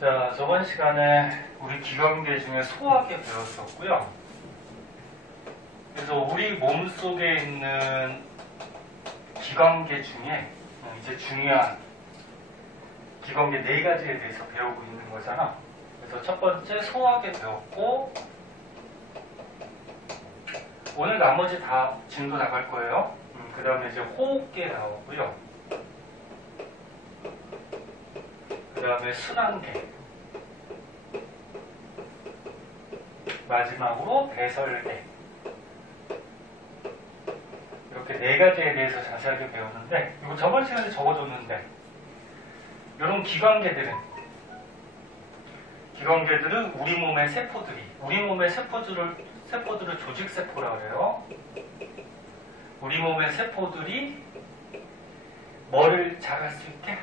자, 저번 시간에 우리 기관계 중에 소화계 배웠었고요. 그래서 우리 몸속에 있는 기관계 중에 이제 중요한 기관계 4가지에 대해서 배우고 있는 거잖아. 그래서 첫 번째 소화계 배웠고, 오늘 나머지 다 진도 나갈 거예요. 그 다음에 이제 호흡계 나오고요. 그 다음에 순환계, 마지막으로 배설계, 이렇게 4가지에 대해서 자세하게 배우는데, 이거 저번 시간에 적어줬는데, 이런 기관계들은 우리 몸의 세포들이, 우리 몸의 세포들을 조직세포라고 해요. 우리 몸의 세포들이 뭐를 잘할 수 있게?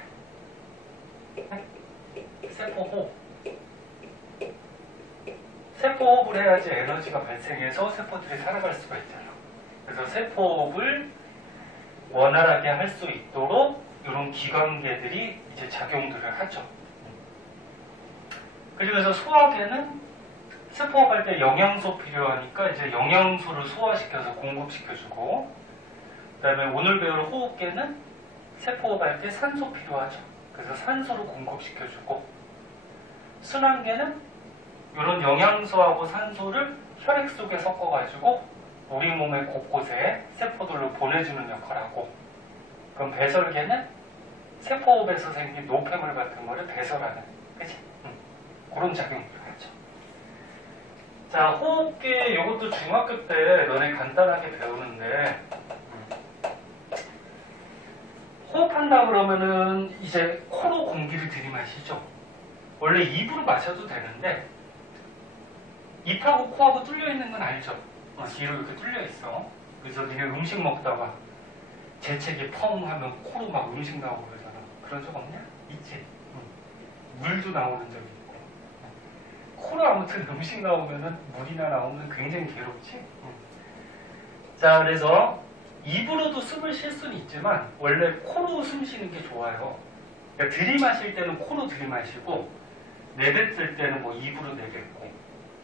세포호흡. 세포호흡을 해야지 에너지가 발생해서 세포들이 살아갈 수가 있잖아. 그래서 세포호흡을 원활하게 할 수 있도록 이런 기관계들이 이제 작용들을 하죠. 그래서 소화계는 세포호흡할 때 영양소 필요하니까 이제 영양소를 소화시켜서 공급시켜주고, 그 다음에 오늘 배울 호흡계는 세포호흡할 때 산소 필요하죠. 그래서 산소를 공급시켜주고, 순환계는 이런 영양소하고 산소를 혈액 속에 섞어가지고 우리 몸의 곳곳에 세포들로 보내주는 역할을 하고, 그럼 배설계는 세포호흡에서 생긴 노폐물 같은 거를 배설하는, 그치? 그런 작용을 하죠. 자, 호흡계 이것도 중학교 때 너네 간단하게 배우는데, 호흡한다 그러면은 이제 코로 공기를 들이마시죠. 원래 입으로 마셔도 되는데 입하고 코하고 뚫려 있는 건 알죠? 뒤로 이렇게 뚫려 있어. 그래서 니네 음식 먹다가 재채기 펑 하면 코로 막 음식 나오고 그러잖아. 그런 적 없냐? 있지. 물도 나오는 적이 있고. 코로 아무튼 음식 나오면은 물이나 나오면 굉장히 괴롭지. 자, 그래서 입으로도 숨을 쉴 수는 있지만 원래 코로 숨 쉬는 게 좋아요. 그러니까 들이마실 때는 코로 들이마시고 내뱉을 때는 뭐 입으로 내뱉고.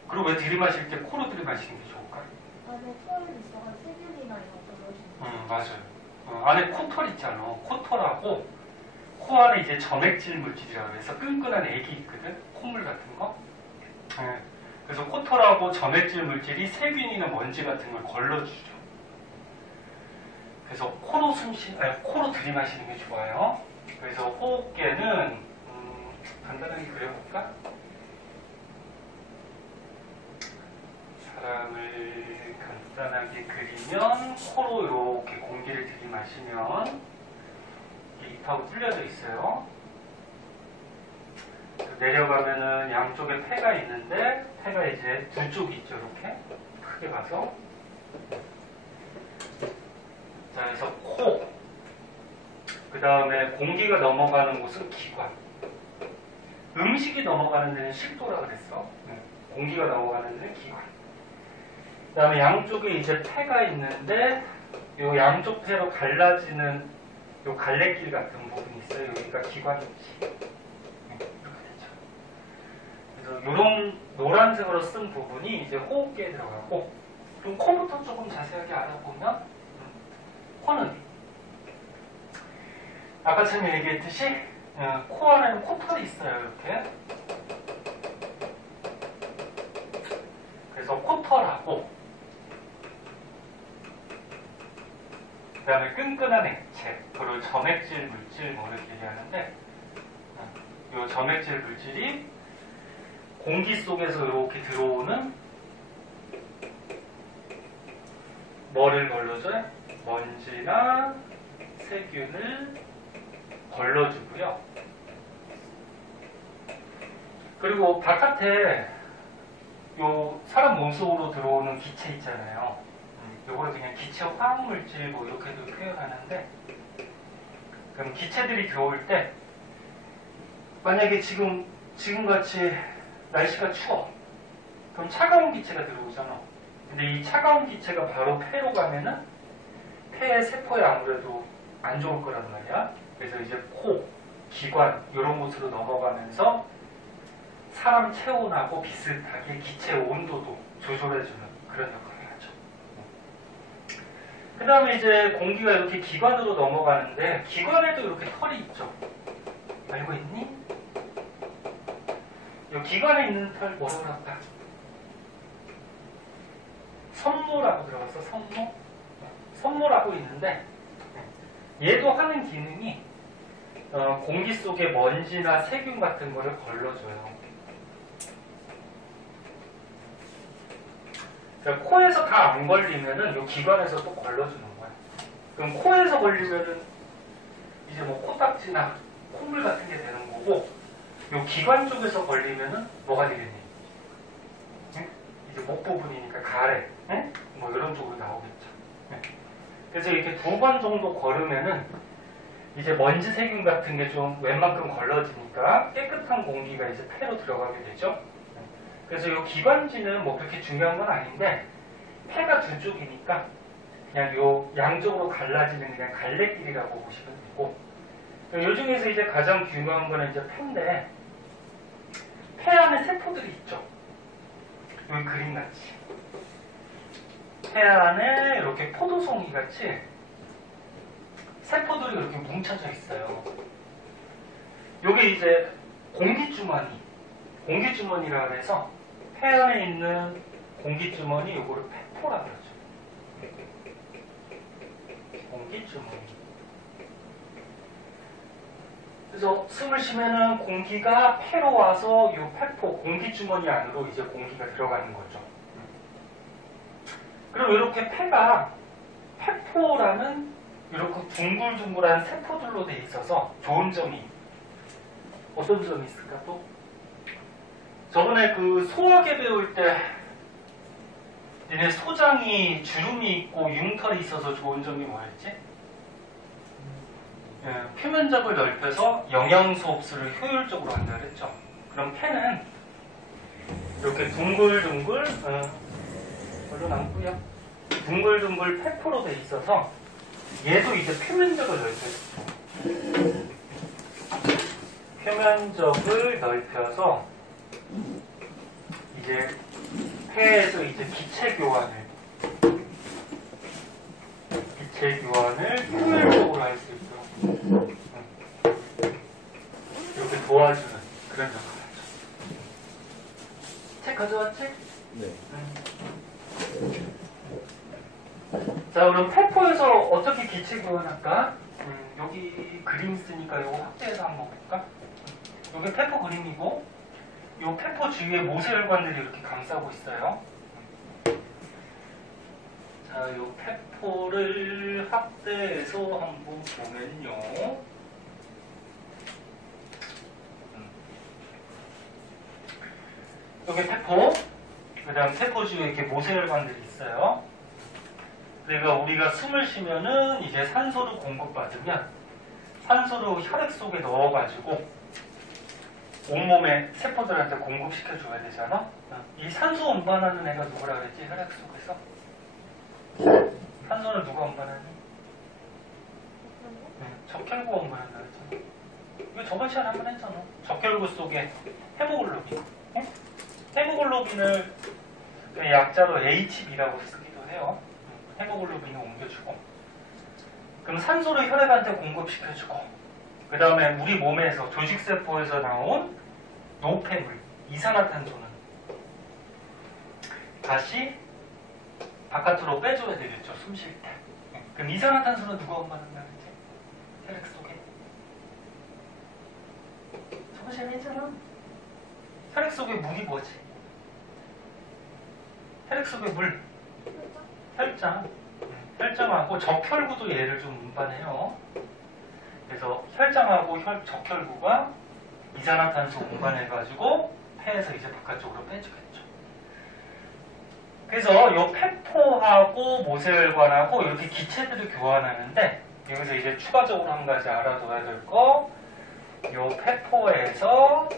그리고 왜 들이마실 때 코로 들이마시는 게 좋을까? 안에 털 있어가 세균이나 이런 거 넣으시는 맞아요. 안에 코털 있잖아. 코털하고 코 안에 이제 점액질 물질이라고 해서 끈끈한 액이 있거든. 콧물 같은 거. 그래서 코털하고 점액질 물질이 세균이나 먼지 같은 걸 걸러주죠. 그래서 코로 들이마시는 게 좋아요. 그래서 호흡계는 간단하게 그려볼까? 사람을 간단하게 그리면 코로 이렇게 공기를 들이마시면 입하고 뚫려져 있어요. 내려가면은 양쪽에 폐가 있는데 폐가 이제 두 쪽이 있죠. 이렇게 크게 봐서. 자, 그래서 코, 그 다음에 공기가 넘어가는 곳은 기관, 음식이 넘어가는 데는 식도라 그랬어. 공기가 넘어가는 데는 기관. 그 다음에 양쪽에 이제 폐가 있는데 요 양쪽 폐로 갈라지는 요 갈래길 같은 부분이 있어요. 여기가 기관이지. 이렇게 되죠. 그래서 요런 노란색으로 쓴 부분이 이제 호흡기에 들어가고, 그럼 코부터 조금 자세하게 알아보면, 코는 아까 전에 얘기했듯이 코 안에는 코털이 있어요. 이렇게. 그래서 코털하고 그 다음에 끈끈한 액체, 그리고 점액질 물질 뭐 이렇게 얘기하는데, 이 점액질 물질이 공기 속에서 이렇게 들어오는 뭐를 걸러줘요? 먼지나 세균을 걸러주고요. 그리고 바깥에 요 사람 몸속으로 들어오는 기체 있잖아요. 요걸 그냥 기체 화학물질 뭐 이렇게도 표현하는데, 그럼 기체들이 들어올 때 만약에 지금같이 날씨가 추워. 그럼 차가운 기체가 들어오잖아. 근데 이 차가운 기체가 바로 폐로 가면은 폐의 세포에 아무래도 안 좋을 거란 말이야. 그래서 이제 코, 기관 이런 곳으로 넘어가면서 사람 체온하고 비슷하게 기체 온도도 조절해주는 그런 역할을 하죠. 그 다음에 이제 공기가 이렇게 기관으로 넘어가는데 기관에도 이렇게 털이 있죠. 알고 있니? 이 기관에 있는 털 뭐라고 할까? 섬모라고 들어봤어? 섬모? 섬모라고 있는데 얘도 하는 기능이 공기 속에 먼지나 세균 같은 거를 걸러줘요. 그러니까 코에서 다 안 걸리면은 이 기관에서 또 걸러주는 거야. 그럼 코에서 걸리면은 이제 뭐 코딱지나 콧물 같은 게 되는 거고, 이 기관 쪽에서 걸리면은 뭐가 되겠니? 응? 이제 목 부분이니까 가래, 응? 뭐 이런 쪽으로 나오겠죠. 응? 그래서 이렇게 2번 정도 걸으면은 이제 먼지 세균 같은 게 좀 웬만큼 걸러지니까 깨끗한 공기가 이제 폐로 들어가게 되죠. 그래서 이 기관지는 뭐 그렇게 중요한 건 아닌데 폐가 두 쪽이니까 그냥 요 양쪽으로 갈라지는 그냥 갈래길이라고 보시면 되고, 요 중에서 이제 가장 중요한 거는 이제 폐인데 폐 안에 세포들이 있죠. 여기 그림 같이 폐 안에 이렇게 포도송이 같이 세포들이 이렇게 뭉쳐져 있어요. 요게 이제 공기주머니라 해서 폐 안에 있는 공기주머니 요거를 폐포라 그러죠. 공기주머니. 그래서 숨을 쉬면은 공기가 폐로 와서 요 폐포, 공기주머니 안으로 이제 공기가 들어가는 거죠. 그럼 이렇게 폐가 폐포라는 이렇게 둥글둥글한 세포들로 돼 있어서 좋은 점이 어떤 점이 있을까 또? 저번에 그 소화계 배울 때 얘네 소장이 주름이 있고 융털이 있어서 좋은 점이 뭐였지? 표면적을 넓혀서 영양소 흡수를 효율적으로 한다 그랬죠. 그럼 폐는 이렇게 둥글둥글 별로 남고요. 둥글둥글 폐포로 돼 있어서 얘도 이제 표면적을 넓혀서 표면적을 넓혀서 이제 폐에서 이제 기체 교환을 효율적으로 할 수 있도록 이렇게 도와주는 그런 역할을 하죠. 책 가져왔지? 네. 자, 그럼 폐포에서 어떻게 기체 교환할까? 여기 그림 있으니까 이거 확대해서 한번 볼까? 여기 폐포 그림이고, 이 폐포 주위에 모세혈관들이 이렇게 감싸고 있어요. 자, 이 폐포를 확대해서 한번 보면요. 여기 폐포, 그 다음 폐포 주위에 이렇게 모세혈관들이 있어요. 그러니까 우리가 숨을 쉬면은 이제 산소를 공급받으면 산소를 혈액 속에 넣어가지고 온몸에 세포들한테 공급시켜줘야 되잖아. 이 산소 운반하는 애가 누구라 그랬지? 혈액 속에서 산소는 누가 운반하니? 적혈구가 운반한다 그랬잖아. 이거 저번 시간에 한번 했잖아. 적혈구 속에 헤모글로빈. 응? 헤모글로빈을 약자로 HB라고 쓰기도 해요. 헤모글로빈을 옮겨주고, 그럼 산소를 혈액한테 공급시켜주고, 그 다음에 우리 몸에서 조직세포에서 나온 노폐물, 이산화탄소는 다시 바깥으로 빼줘야 되겠죠, 숨 쉴 때. 그럼 이산화탄소는 누가 운반한다 그랬지? 혈액 속에. 저번 시간에 했잖아. 혈액 속에 물이 뭐지? 혈액 속에 물. 혈장. 혈장하고 적혈구도 얘를 좀 운반해요. 그래서 혈장하고 적혈구가 이산화탄소 운반해가지고 폐에서 이제 바깥쪽으로 빼주겠죠. 그래서 이 폐포하고 모세혈관하고 이렇게 기체들을 교환하는데, 여기서 이제 추가적으로 한 가지 알아둬야 될 거, 이 폐포에서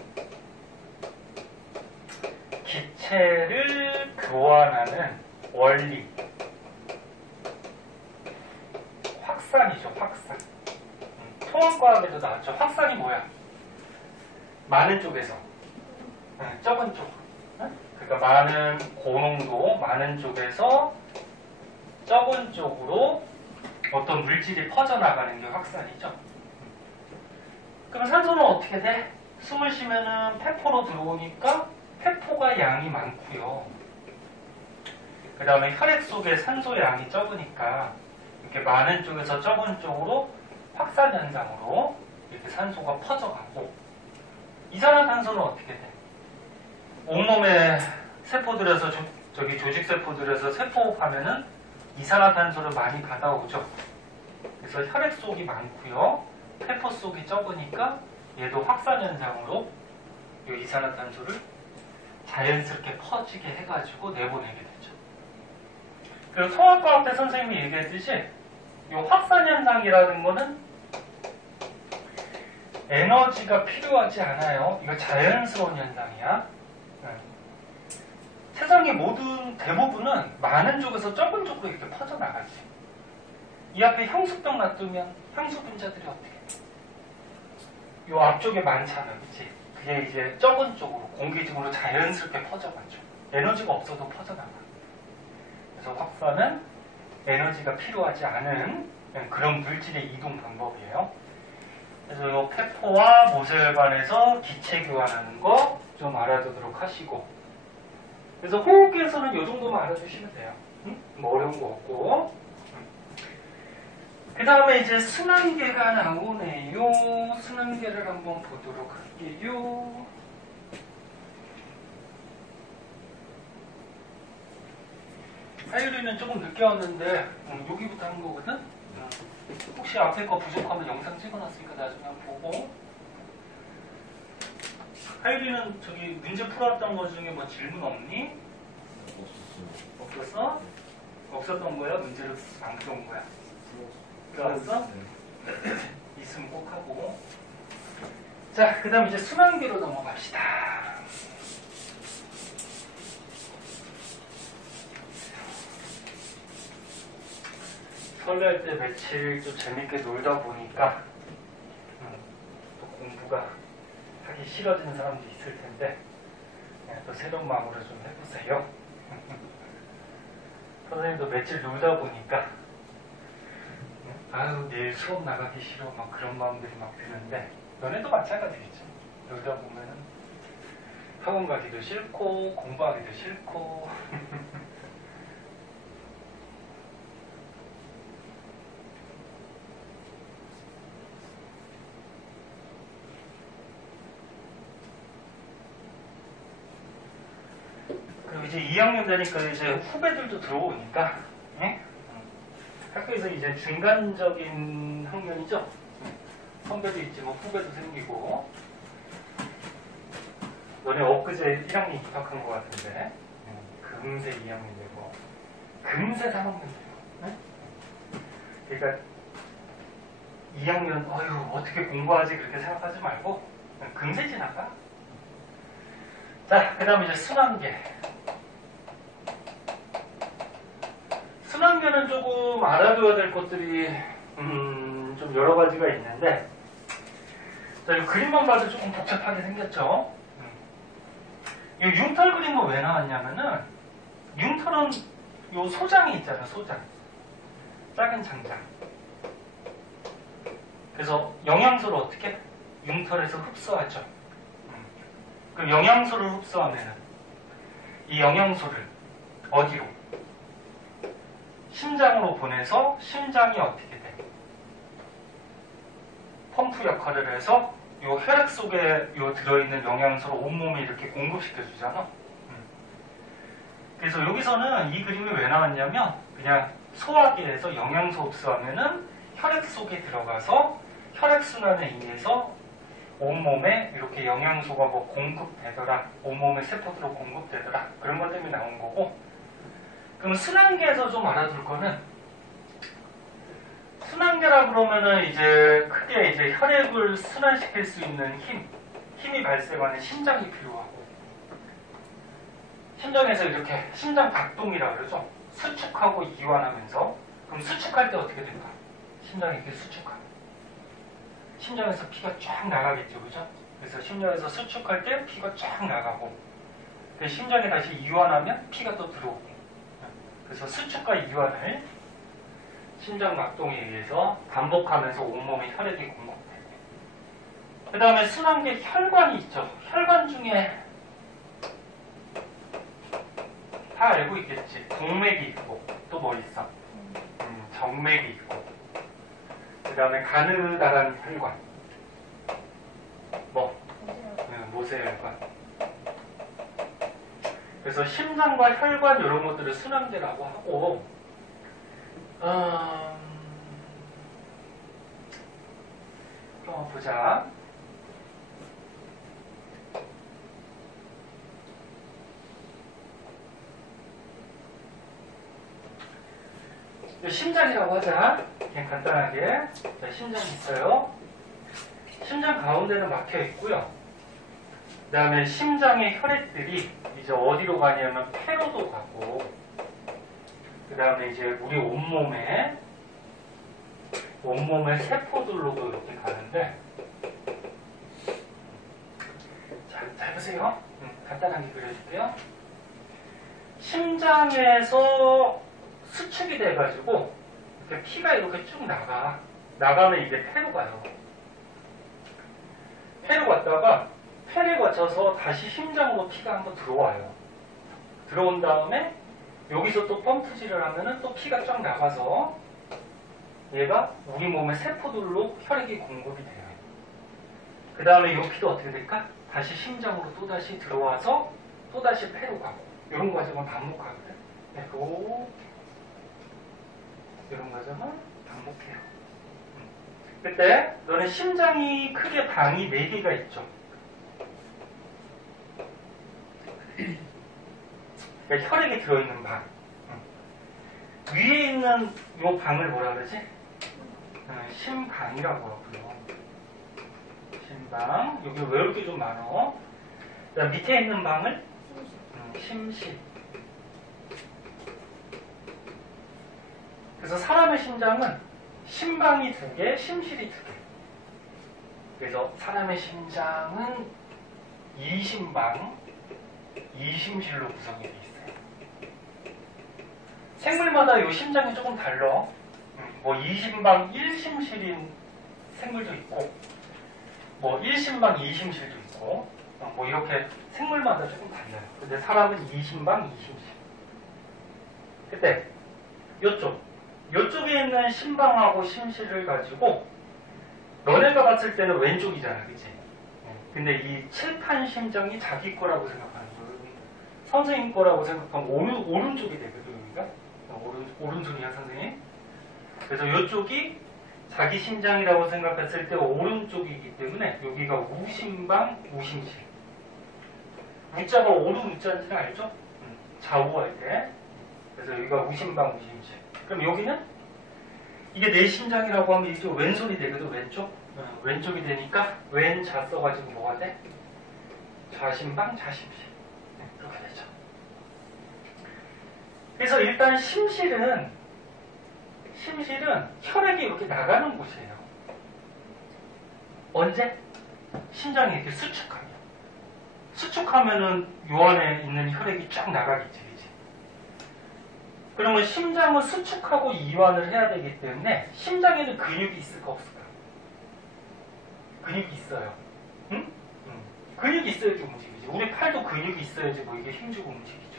기체를 교환하는 원리, 확산이죠. 확산. 통합과학에도 나왔죠. 확산이 뭐야? 많은 쪽에서 적은 쪽. 그러니까 많은 고농도, 많은 쪽에서 적은 쪽으로 어떤 물질이 퍼져나가는 게 확산이죠. 그럼 산소는 어떻게 돼? 숨을 쉬면은 폐포로 들어오니까 폐포가 양이 많고요. 그 다음에 혈액 속에 산소 양이 적으니까 이렇게 많은 쪽에서 적은 쪽으로 확산 현상으로 이렇게 산소가 퍼져가고, 이산화탄소는 어떻게 돼? 온몸의 세포들에서 저기 조직 세포들에서 세포호흡하면은 이산화탄소를 많이 받아오죠. 그래서 혈액 속이 많고요. 폐포 속이 적으니까 얘도 확산 현상으로 이 이산화탄소를 자연스럽게 퍼지게 해가지고 내보내게 되죠. 그리고 통합과학 때 선생님이 얘기했듯이 이 확산 현상이라는 거는 에너지가 필요하지 않아요. 이거 자연스러운 현상이야. 세상의 모든 대부분은 많은 쪽에서 적은 쪽으로 이렇게 퍼져나가지. 이 앞에 향수병 놔두면 향수 분자들이 어떻게 돼? 이 앞쪽에 많잖아, 그치? 그게 이제 적은 쪽으로 공기 중으로 자연스럽게 퍼져가죠. 에너지가 없어도 퍼져나가. 그래서 확산은 에너지가 필요하지 않은 그런 물질의 이동 방법이에요. 그래서 이 폐포와 모세혈관에서 기체 교환하는 거 좀 알아두도록 하시고, 그래서 호흡기에서는 이 정도만 알아두시면 돼요. 뭐 어려운 거 없고. 그 다음에 이제 순환계가 나오네요. 순환계를 한번 보도록 할게요. 하율이는 조금 늦게 왔는데 여기부터 한 거거든? 혹시 앞에 거 부족하면 영상 찍어놨으니까 나중에 한번 보고. 하율이는 저기 문제 풀어왔던 거 중에 뭐 질문 없니? 없었어? 없었던 거야? 문제를 안 풀어온 거야? 풀어왔어? 있으면 꼭 하고. 자, 그 다음 이제 순환계로 넘어갑시다. 설날 때 며칠 좀 재밌게 놀다 보니까 또 공부가 하기 싫어지는 사람도 있을 텐데 또 새로운 마음으로 좀 해보세요. 선생님도 며칠 놀다 보니까 아유 내일 수업 나가기 싫어 막 그런 마음들이 막 드는데, 너네도 마찬가지겠죠. 놀다 보면은 학원 가기도 싫고 공부하기도 싫고 그리고 이제 2학년 되니까 이제 후배들도 들어오니까, 예? 학교에서 이제 중간적인 학년이죠. 선배도 있지만 후배도 생기고. 너네 엊그제 1학년 입학한 것 같은데 금세 2학년 되고 금세 3학년 되고. 그러니까 2학년 어휴 어떻게 공부하지 그렇게 생각하지 말고 금세 지나가. 자, 그 다음에 이제 순환계. 순환계는 조금 알아둬야 될 것들이 좀 여러 가지가 있는데, 자, 이 그림만 봐도 조금 복잡하게 생겼죠. 이 융털 그림은 왜 나왔냐면은, 융털은 요 소장이 있잖아, 소장. 작은 장장. 그래서 영양소를 어떻게? 융털에서 흡수하죠. 그럼 영양소를 흡수하면은 이 영양소를 어디로? 심장으로 보내서 심장이 어떻게 돼? 펌프 역할을 해서 요 혈액 속에 요 들어있는 영양소를 온몸에 이렇게 공급시켜 주잖아. 그래서 여기서는 이 그림이 왜 나왔냐면, 그냥 소화기에서 영양소 흡수하면은 혈액 속에 들어가서 혈액순환에 의해서 온몸에 이렇게 영양소가 뭐 공급되더라, 온몸의 세포들로 공급되더라, 그런 것 때문에 나온 거고. 그럼 순환계에서 좀 알아둘 거는, 순환계라 그러면은 이제 크게 이제 혈액을 순환시킬 수 있는 힘이 발생하는 심장이 필요하고, 심장에서 이렇게 심장 박동이라 그러죠. 수축하고 이완하면서. 그럼 수축할 때 어떻게 될까? 심장이 이렇게 수축하고 심장에서 피가 쫙 나가겠죠, 그죠? 그래서 심장에서 수축할 때 피가 쫙 나가고, 심장이 다시 이완하면 피가 또 들어오고. 그래서 수축과 이완을 심장 막동에 의해서 반복하면서 온몸에 혈액이 공급돼요. 그 다음에 순환계 혈관이 있죠. 혈관 중에 다 알고 있겠지. 동맥이 있고 또 뭐 있어? 정맥이 있고, 그 다음에 가느다란 혈관, 뭐 모세혈관. 그래서 심장과 혈관 이런 것들을 순환계라고 하고, 보자. 심장이라고 하자. 그냥 간단하게. 자, 심장이 있어요. 심장 가운데는 막혀 있고요. 그 다음에 심장의 혈액들이 이제 어디로 가냐면 폐로도 가고, 그 다음에 이제 우리 온몸에 세포들로도 이렇게 가는데, 잘 보세요. 간단하게 그려줄게요. 심장에서 수축이 돼가지고 이렇게 피가 이렇게 쭉 나가면 이게 폐로 가요. 폐로 갔다가 폐를 거쳐서 다시 심장으로 피가 한번 들어와요. 들어온 다음에 여기서 또 펌프질을 하면은 또 피가 쫙 나가서 얘가 우리 몸의 세포들로 혈액이 공급이 돼요. 그 다음에 이 피도 어떻게 될까? 다시 심장으로 또다시 들어와서 또다시 폐로 가고, 이런 과정을 반복하거든. 이런 과정을 반복해요. 그때 너는 심장이 크게 방이 4개가 있죠. 그러니까 혈액이 들어있는 방. 위에 있는 이 방을 뭐라 그러지? 심방이라고 하고요. 심방. 여기 외울 게 좀 많어. 그다음 밑에 있는 방을 심실. 그래서 사람의 심장은 심방이 2개, 심실이 2개. 그래서 사람의 심장은 2심방, 2심실로 구성이 되어 있어요. 생물마다 이 심장이 조금 달라. 뭐 2심방 1심실인 생물도 있고, 뭐 1심방 2심실도 있고, 뭐 이렇게 생물마다 조금 달라요. 근데 사람은 2심방 2심실. 그때 요쪽에 있는 심방하고 심실을 가지고 너네가 봤을 때는 왼쪽이잖아, 그치? 근데 이 칠판 심장이 자기 거라고 생각하는 거예요. 선생님 거라고 생각하면 오른쪽이 되거든, 여기가. 오른손이야, 선생님. 그래서 이쪽이 자기 심장이라고 생각했을 때 오른쪽이기 때문에 여기가 우심방, 우심실. 우자가 오른 우자인지는 알죠? 좌우할 때. 그래서 여기가 우심방, 우심실. 그럼 여기는 이게 내 심장이라고 하면 이쪽 왼손이 되거든, 왼쪽. 왼쪽이 되니까 왼좌 써가지고 뭐가 돼? 좌심방, 좌심실. 그렇게 되죠. 그래서 일단 심실은 혈액이 이렇게 나가는 곳이에요. 언제? 심장이 이렇게 수축하면은 요 안에 있는 혈액이 쫙 나가겠지, 그지? 그러면 심장은 수축하고 이완을 해야 되기 때문에 심장에는 근육이 있을까 없을까? 근육이 있어요. 응? 근육이 있어야지 움직이지. 우리 팔도 근육이 있어야지 뭐 이게 힘주고 움직이죠.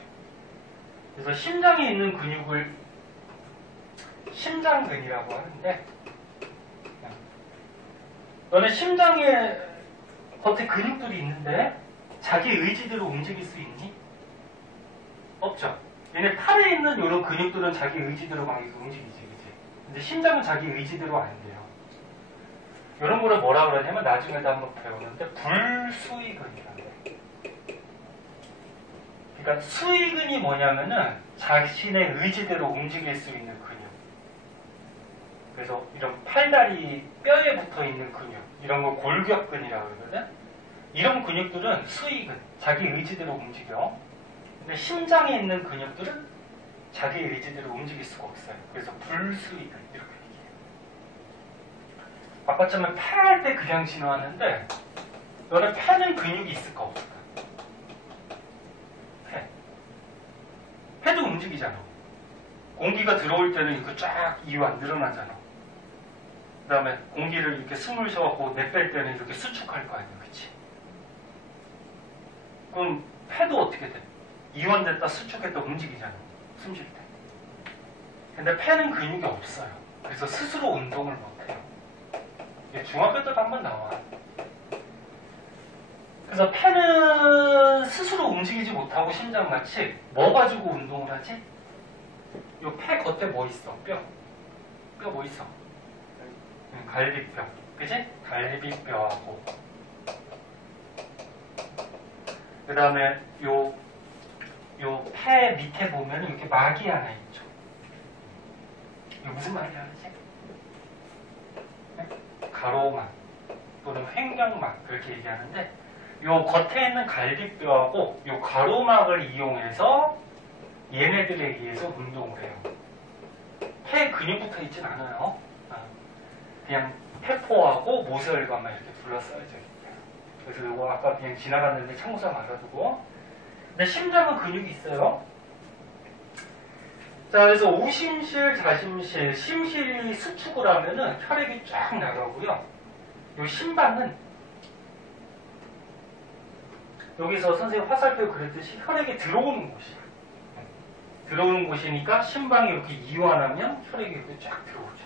그래서 심장에 있는 근육을 심장근이라고 하는데, 너네 심장에 겉에 근육들이 있는데 자기 의지대로 움직일 수 있니? 없죠. 얘네 팔에 있는 이런 근육들은 자기 의지대로 막 이렇게 움직이지, 그치? 근데 심장은 자기 의지대로 안 돼요. 이런 거를 뭐라 그러냐면 나중에도 한번 배우는데 불수의근이라고 해요. 그러니까 수의근이 뭐냐면은 자신의 의지대로 움직일 수 있는 근육. 그래서 이런 팔다리 뼈에 붙어 있는 근육, 이런 걸 골격근이라고 그러거든. 이런 근육들은 수의근, 자기 의지대로 움직여. 근데 심장에 있는 근육들은 자기 의지대로 움직일 수가 없어요. 그래서 불수의근 이렇게 얘기해요. 아까 처음에 팔 때 그냥 지나왔는데 너는 폐는 근육이 있을까 없을까? 폐도 움직이잖아. 공기가 들어올 때는 이거 쫙 이완 늘어나잖아. 그 다음에 공기를 이렇게 숨을 쉬어갖고 내뺄 때는 이렇게 수축할 거 아니야, 그치? 그럼 폐도 어떻게 돼? 이완됐다 수축했다 움직이잖아, 숨 쉴 때. 근데 폐는 근육이 없어요. 그래서 스스로 운동을 못해요. 이게 중학교 때도 한번 나와. 그래서 폐는 스스로 움직이지 못하고 심장같이 뭐 가지고 운동을 하지? 요 폐 겉에 뭐 있어? 뼈 뭐 있어? 갈비뼈, 그지? 갈비뼈하고 그 다음에 요 폐 밑에 보면 이렇게 막이 하나 있죠. 이게 무슨 말이야, 그지? 네? 가로막 또는 횡격막 그렇게 얘기하는데 요 겉에 있는 갈비뼈하고 요 가로막을 이용해서 얘네들에 의해서 운동을 해요. 폐 근육부터 있진 않아요. 그냥 폐포하고 모세혈관만 이렇게 둘러싸여져 있어요. 그래서 요거 아까 그냥 지나갔는데 참고삼아 알아두고. 근데 심장은 근육이 있어요. 자, 그래서 우심실, 자심실, 심실이 수축을 하면은 혈액이 쫙 나가고요. 요 심방은 여기서 선생님 화살표 그랬듯이 혈액이 들어오는 곳이야. 들어오는 곳이니까 심방이 이렇게 이완하면 혈액이 이렇게 쫙 들어오죠.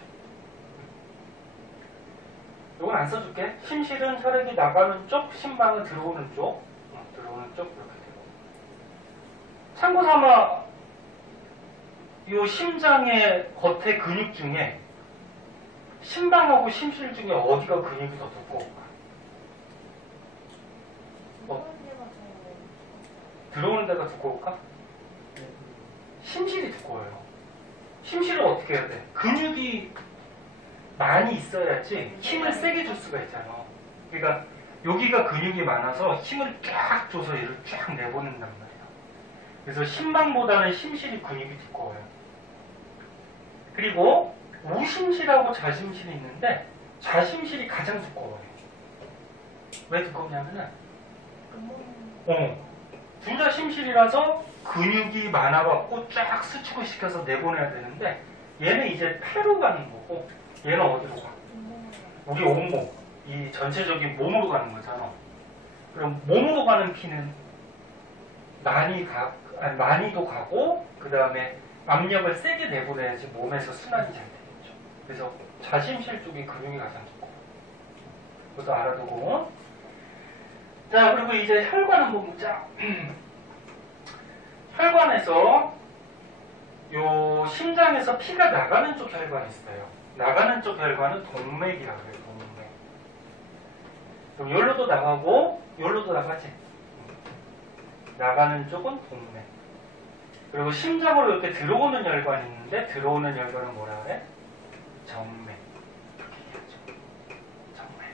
이건 안 써줄게. 심실은 혈액이 나가는 쪽, 심방은 들어오는 쪽. 들어오는 쪽 이렇게 되고. 참고삼아 이 심장의 겉에 근육 중에 심방하고 심실 중에 어디가 근육이 더 두꺼울까? 들어오는 데가 두꺼울까? 심실이 두꺼워요. 심실을 어떻게 해야 돼? 근육이 많이 있어야지 힘을 세게 줄 수가 있잖아. 그러니까 여기가 근육이 많아서 힘을 쫙 줘서 얘를 쫙 내보낸단 말이야. 그래서 심방보다는 심실이 근육이 두꺼워요. 그리고 우심실하고 자심실이 있는데 자심실이 가장 두꺼워요. 왜 두껍냐면은 둘 다 심실이라서 근육이 많아갖고 쫙 수축을 시켜서 내보내야 되는데 얘는 이제 폐로 가는 거고 얘는 어디로 가? 우리 온몸, 이 전체적인 몸으로 가는 거잖아. 그럼 몸으로 가는 피는 많이도 가고 그 다음에 압력을 세게 내보내야지 몸에서 순환이 잘 되겠죠. 그래서 자심실 쪽이 근육이 가장 두꺼워. 그것도 알아두고. 자, 그리고 이제 혈관 한번 보자. 혈관에서 요 심장에서 피가 나가는 쪽 혈관이 있어요. 나가는 쪽 혈관은 동맥이라고 해요. 동맥. 그럼 여기로도 나가고 여기로도 나가지. 나가는 쪽은 동맥. 그리고 심장으로 이렇게 들어오는 혈관이 있는데 들어오는 혈관은 뭐라 그래? 정맥. 이렇게 얘기하죠. 정맥.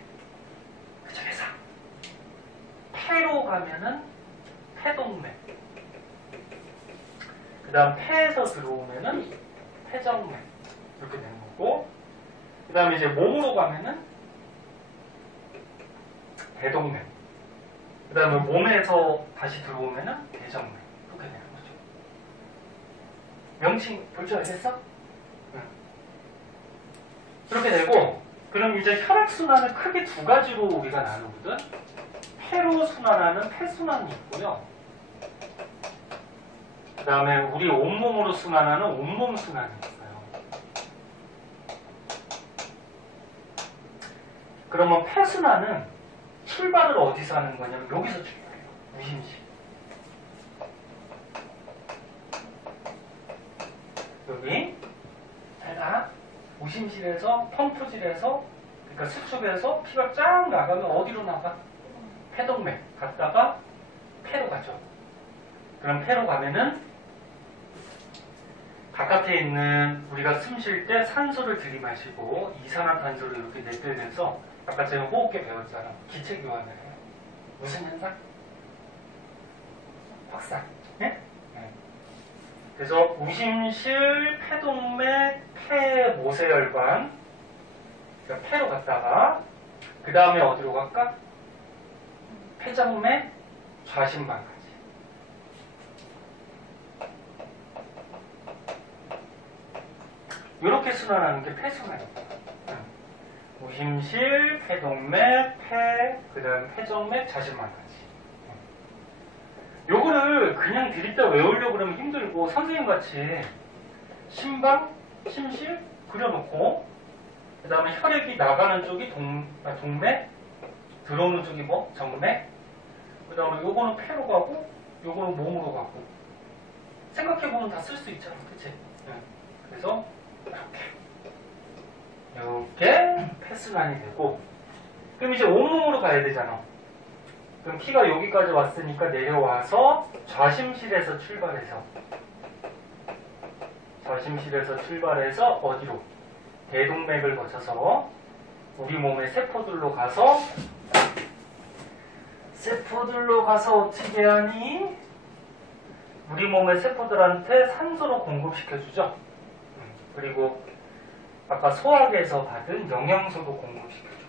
그 중에서 폐로 가면은 폐동맥. 그 다음 폐에서 들어오면은 폐정맥. 이렇게 되는 거고. 그 다음에 이제 몸으로 가면은 대동맥. 그 다음에 몸에서 다시 들어오면은 대정맥. 이렇게 되는 거죠. 명칭 볼 줄 알겠어? 응. 그렇게 되고, 그럼 이제 혈액순환을 크게 두 가지로 우리가 나누거든. 폐로 순환하는 폐순환이 있고요. 그 다음에 우리 온몸으로 순환하는 온몸 순환이 있어요. 그러면 폐순환은 출발을 어디서 하는 거냐면 여기서 출발해요. 우심실. 여기 자, 우심실에서 펌프질에서 그러니까 수축에서 피가 쫙 나가면 어디로 나가? 폐동맥 갔다가 폐로 가죠. 그럼 폐로 가면은 바깥에 있는 우리가 숨 쉴 때 산소를 들이마시고 이산화탄소를 이렇게 내빼면서 아까 제가 호흡기 배웠잖아. 기체 교환을 해요. 무슨 현상? 확산. 네? 네. 그래서 우심실, 폐동맥, 폐모세혈관 그러니까 폐로 갔다가 그 다음에 어디로 갈까? 폐정맥, 좌심방까지. 이렇게 순환하는 게 폐순환입니다. 무심실, 폐동맥, 그 다음 폐정맥, 좌심방까지. 요거를 그냥 들이다 외우려고 그러면 힘들고 선생님같이 심방, 심실 그려놓고 그 다음에 혈액이 나가는 쪽이 동맥, 들어오는 쪽이 뭐? 정맥, 그 다음에 요거는 폐로 가고 요거는 몸으로 가고 생각해보면 다 쓸 수 있잖아, 그치? 그래서 이렇게 폐순환이 되고, 그럼 이제 온몸으로 가야 되잖아. 그럼 피가 여기까지 왔으니까 내려와서 좌심실에서 출발해서 어디로? 대동맥을 거쳐서 우리 몸의 세포들로 가서 어떻게 하니? 우리 몸의 세포들한테 산소로 공급시켜주죠. 그리고 아까 소화기에서 받은 영양소도 공급시켜주고.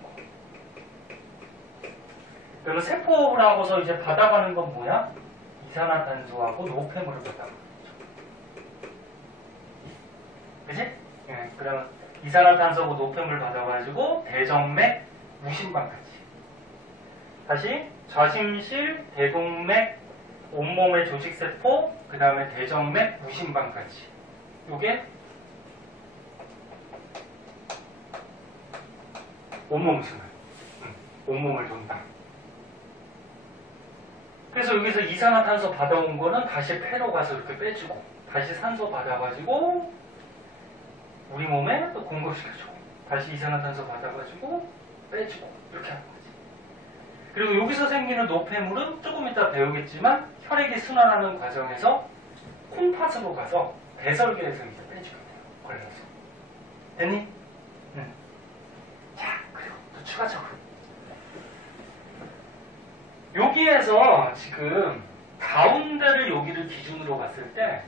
그러면 세포를 하고서 이제 받아가는 건 뭐야? 이산화탄소하고 노폐물을 받아가는 거죠. 그치? 예, 그러면 이산화탄소하고 노폐물 받아가지고 대정맥, 무심방까지. 다시 좌심실, 대동맥, 온몸의 조직세포, 그 다음에 대정맥, 무심방까지. 요게 온몸 순환. 온몸을 돈다. 그래서 여기서 이산화탄소 받아온 거는 다시 폐로 가서 이렇게 빼주고, 다시 산소 받아가지고 우리 몸에 또 공급시켜주고, 다시 이산화탄소 받아가지고 빼주고, 이렇게 하는 거지. 그리고 여기서 생기는 노폐물은 조금 이따 배우겠지만 혈액이 순환하는 과정에서 콩팥으로 가서 배설계에서 이제 빼주게 돼요. 걸려서. 됐니? 응. 자, 그리고 또 추가적으로 여기에서 지금 가운데를 여기를 기준으로 봤을 때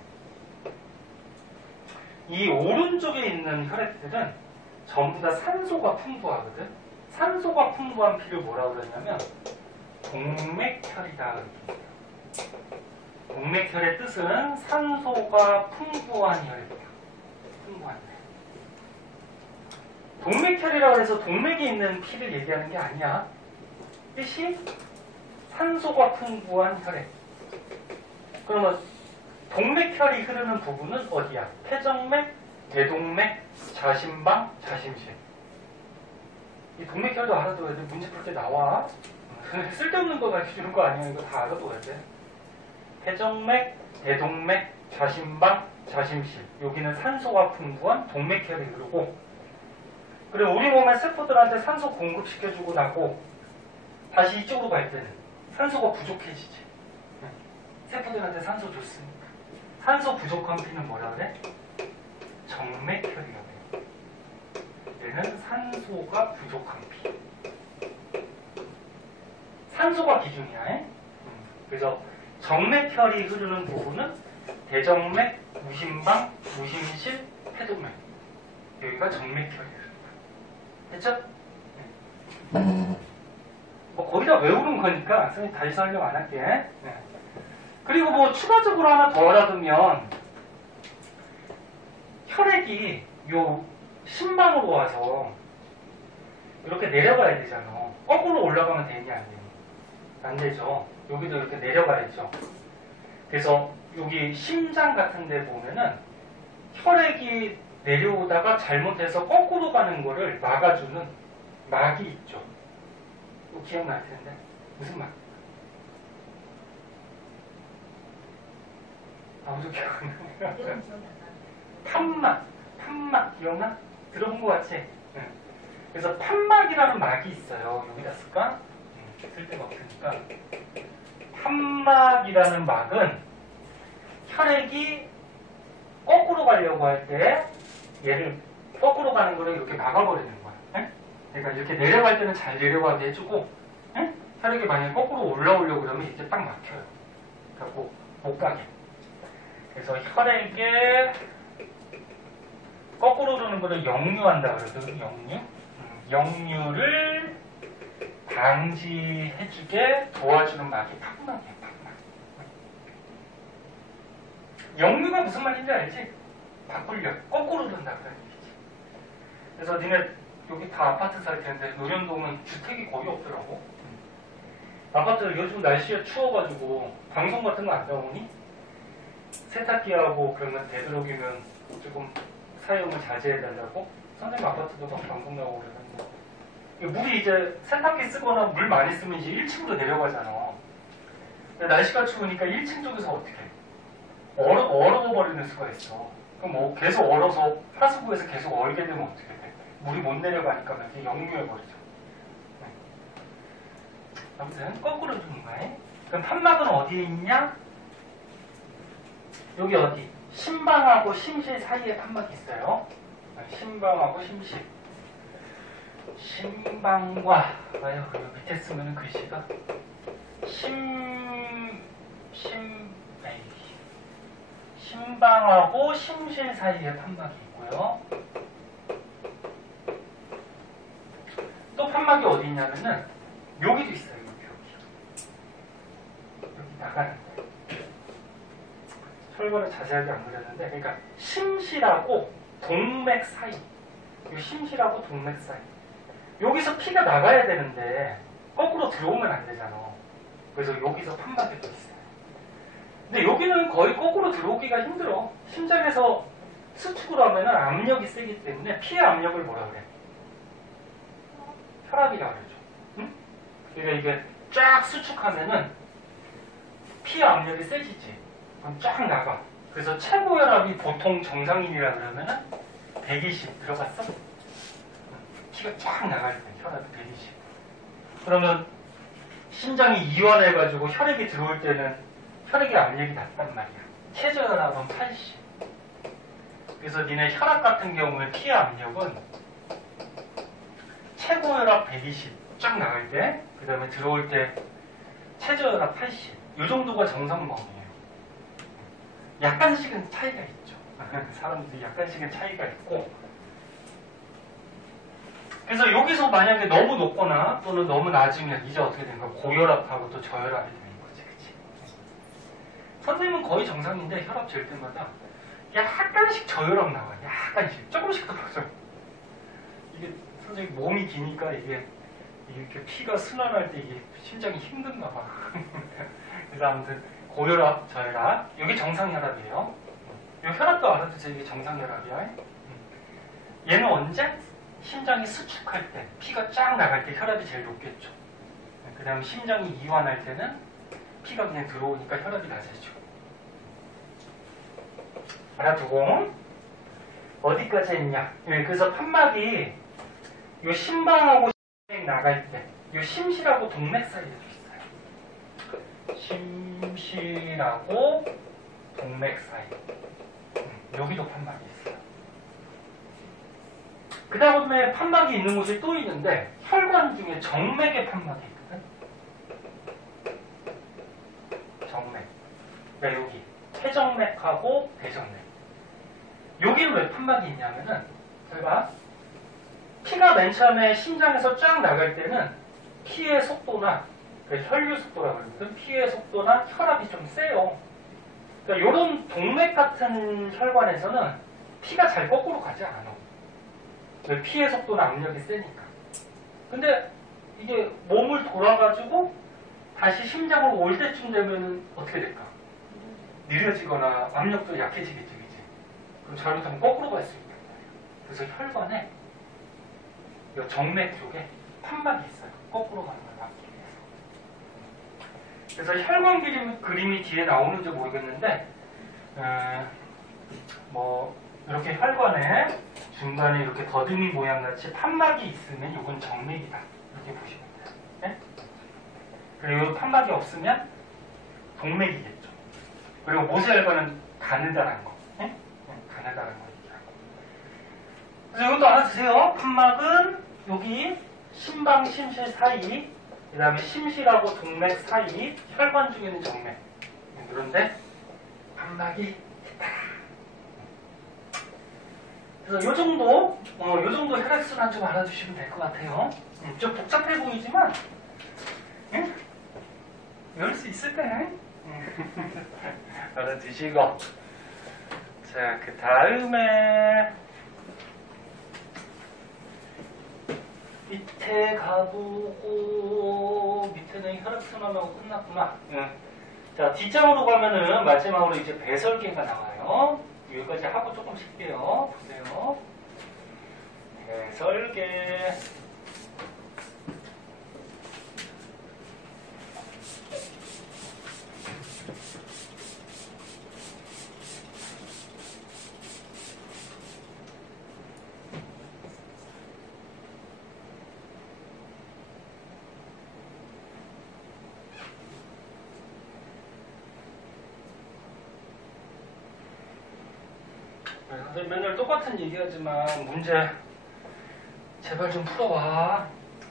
이 오른쪽에 있는 혈액들은 전부 다 산소가 풍부하거든. 산소가 풍부한 피를 뭐라고 그러냐면 동맥혈이다. 동맥혈의 뜻은 산소가 풍부한 혈액이다. 풍부한 혈액. 동맥혈이라고 해서 동맥에 있는 피를 얘기하는 게 아니야. 뜻이 산소가 풍부한 혈액. 그러면 동맥혈이 흐르는 부분은 어디야? 폐정맥, 대동맥, 좌심방, 좌심실. 이 동맥혈도 알아둬야 돼. 문제 풀 때 나와. 쓸데없는 거 가르쳐주는 거 아니야. 이거 다 알아둬야 돼. 폐정맥, 대동맥, 좌심방, 좌심실. 여기는 산소가 풍부한 동맥혈이 흐르고, 그리고 우리 몸의 세포들한테 산소 공급시켜주고 나고 다시 이쪽으로 갈 때는 산소가 부족해지지. 세포들한테 산소 줬으니까. 산소 부족한 피는 뭐라 그래? 정맥혈이라고 해. 얘는 산소가 부족한 피. 산소가 기준이야. 그래서 정맥혈이 흐르는 부분은 대정맥, 무심방, 무심실, 폐동맥. 여기가 정맥혈이 흐른다. 됐죠? 뭐 거의 다 외우는 거니까 선생님 다시 설명 안 할게. 그리고 뭐 추가적으로 하나 더 알아두면 혈액이 요 심방으로 와서 이렇게 내려가야 되잖아. 거꾸로 올라가면 되냐 안 되냐? 안 되죠. 여기도 이렇게 내려가야죠. 그래서 여기 심장 같은 데 보면은 혈액이 내려오다가 잘못해서 거꾸로 가는 거를 막아주는 막이 있죠. 이거 기억날 텐데 무슨 막? 아무도 기억 안 나요. 이건 기억이 안 나는데. 판막 기억나? 들어본 것 같지? 응. 그래서 판막이라는 막이 있어요. 여기다 쓸까? 쓸 데가 없으니까. 판막이라는 막은 혈액이 거꾸로 가려고 할 때 얘를 거꾸로 가는 거를 이렇게 막아버리는 거야. 응? 그러니까 이렇게 내려갈 때는 잘 내려가게 해주고, 응? 혈액이 만약에 거꾸로 올라오려고 그러면 이제 딱 막혀요. 그래갖고 못 가게. 그래서 혈액에 거꾸로 도는 거를 역류한다 그러거든. 역류. 역류를 방지해주게 도와주는 막이 판막이에요. 판막. 역류가 무슨 말인지 알지? 바꾸려 거꾸로 된다는 얘기지. 그래서 니네 여기 다 아파트 살 텐데 노년동은 주택이 거의 없더라고. 아파트 요즘 날씨가 추워가지고 방송 같은 거 안 나오니? 세탁기하고 그러면 되도록이면 조금 사용을 자제해달라고 선생님 아파트도 막 방송 나오고 그러는데 물이 이제 세탁기 쓰거나 물 많이 쓰면 이제 1층으로 내려가잖아. 근데 날씨가 추우니까 1층 쪽에서 어떻게 해? 얼어버리는 수가 있어. 그럼 뭐 계속 얼어서 하수구에서 계속 얼게 되면 어떻게 돼? 물이 못 내려가니까 이렇게 역류해버리죠. 네. 아무튼 거꾸로 주는 거예요. 그럼 판막은 어디에 있냐? 여기 어디? 심방하고 심실 사이에 판막이 있어요. 심방하고 심실. 심방과 아유 여기 밑에 쓰면 글씨가 심방하고 심실 사이에 판막이 있고요. 또 판막이 어디 있냐면은 여기도 있어요. 여기 나가는 거예요. 혈관을 자세하게 안 그렸는데, 그러니까 심실하고 동맥 사이, 이 심실하고 동맥 사이, 여기서 피가 나가야 되는데 거꾸로 들어오면 안 되잖아. 그래서 여기서 판막이 또 있어요. 근데 여기는 거의 거꾸로 들어오기가 힘들어. 심장에서 수축을 하면은 압력이 세기 때문에 피의 압력을 뭐라 그래? 혈압이라고 그러죠. 응? 그러니까 이게 쫙 수축하면은 피의 압력이 세지지. 그럼 쫙 나가. 그래서 최고 혈압이 보통 정상인이라 그러면은 120 들어갔어? 피가 쫙 나갈 때 혈압이 120. 그러면 심장이 이완해가지고 혈액이 들어올 때는 혈액의 압력이 낮단 말이야. 최저혈압은 80. 그래서 니네 혈압 같은 경우에 피의 압력은 최고 혈압 120 쫙 나갈 때, 그 다음에 들어올 때 최저혈압 80. 이 정도가 정상범위예요. 약간씩은 차이가 있죠. 사람들이 약간씩은 차이가 있고. 그래서 여기서 만약에 너무 높거나 또는 너무 낮으면 이제 어떻게 되는 거야? 고혈압하고 또 저혈압이 되는 거지. 그치? 선생님은 거의 정상인데 혈압 잴 때마다 약간씩 저혈압 나와. 약간씩. 조금씩 들어서. 이게 선생님 몸이 기니까 이게 이렇게 피가 순환할 때 이게 심장이 힘든가 봐. 그래서 아무튼 고혈압, 저혈압, 여기 정상혈압이에요. 이 혈압도 알아두세요. 이게 정상혈압이야. 얘는 언제? 심장이 수축할 때, 피가 쫙 나갈 때 혈압이 제일 높겠죠. 그 다음에 심장이 이완할 때는 피가 그냥 들어오니까 혈압이 낮아지죠. 알아두고 어디까지 했냐? 그래서 판막이 이 심방하고 심맥 나갈 때, 이 심실하고 동맥 사이에도 있어요. 심실하고 동맥 사이. 여기도 판막이 있어요. 그 다음에 판막이 있는 곳이 또 있는데 혈관 중에 정맥의 판막이 있거든. 정맥. 그러니까 여기 태정맥하고 대정맥. 여기는 왜 판막이 있냐면은 잘 봐. 피가 맨 처음에 심장에서 쫙 나갈 때는 피의 속도나 혈류 속도라고 그러거든. 피의 속도나 혈압이 좀 세요. 그러니까 이런 동맥 같은 혈관에서는 피가 잘 거꾸로 가지 않아. 피의 속도나 압력이 세니까. 근데 이게 몸을 돌아가지고 다시 심장으로 올 때쯤 되면은 어떻게 될까? 느려지거나 압력도 약해지겠지, 그치? 그럼 잘못하면 거꾸로 갈 수 있단 말이에요. 그래서 혈관에 이 정맥 쪽에 판막이 있어요. 거꾸로 가는 걸 막기 위해서. 그래서 혈관 그림이 뒤에 나오는지 모르겠는데, 뭐 이렇게 혈관에 중간에 이렇게 더듬이 모양 같이 판막이 있으면 이건 정맥이다. 이렇게 보시면 돼요. 네? 그리고 판막이 없으면 동맥이겠죠. 그리고 모세혈관은 가느다란 거. 네? 가느다란 거 얘기하고. 그래서 이것도 알아주세요. 판막은 여기 심방, 심실 사이, 그 다음에 심실하고 동맥 사이, 혈관 중에는 정맥. 그런데 판막이 있다. 그래서 요 정도 혈액순환 좀 알아두시면 될 것 같아요. 좀 복잡해 보이지만 외울 수 있을 때. 알아두시고. 자, 그 다음에 밑에 가보고 밑에는 혈액순환하고 끝났구나. 응. 자, 뒷장으로 가면은 마지막으로 이제 배설계가 나와요. 여기까지 하고 조금 쉴게요. 보세요. 배설계. 선생님 맨날 똑같은 얘기하지만 문제 제발 좀 풀어봐.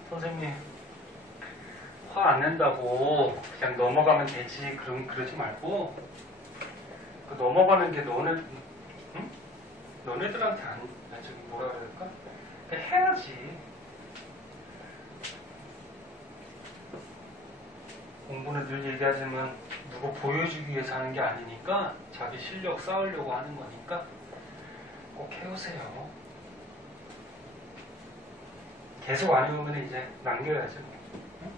선생님 화 안 낸다고 그냥 넘어가면 되지. 그러지 말고 그 넘어가는 게 응? 너네들한테 저기 뭐라 그럴까? 해야지. 공부는 늘 얘기하지만 누구 보여주기 위해서 하는 게 아니니까 자기 실력 쌓으려고 하는 거니까 꼭 해오세요. 계속 안 해오면 이제 남겨야죠. 응?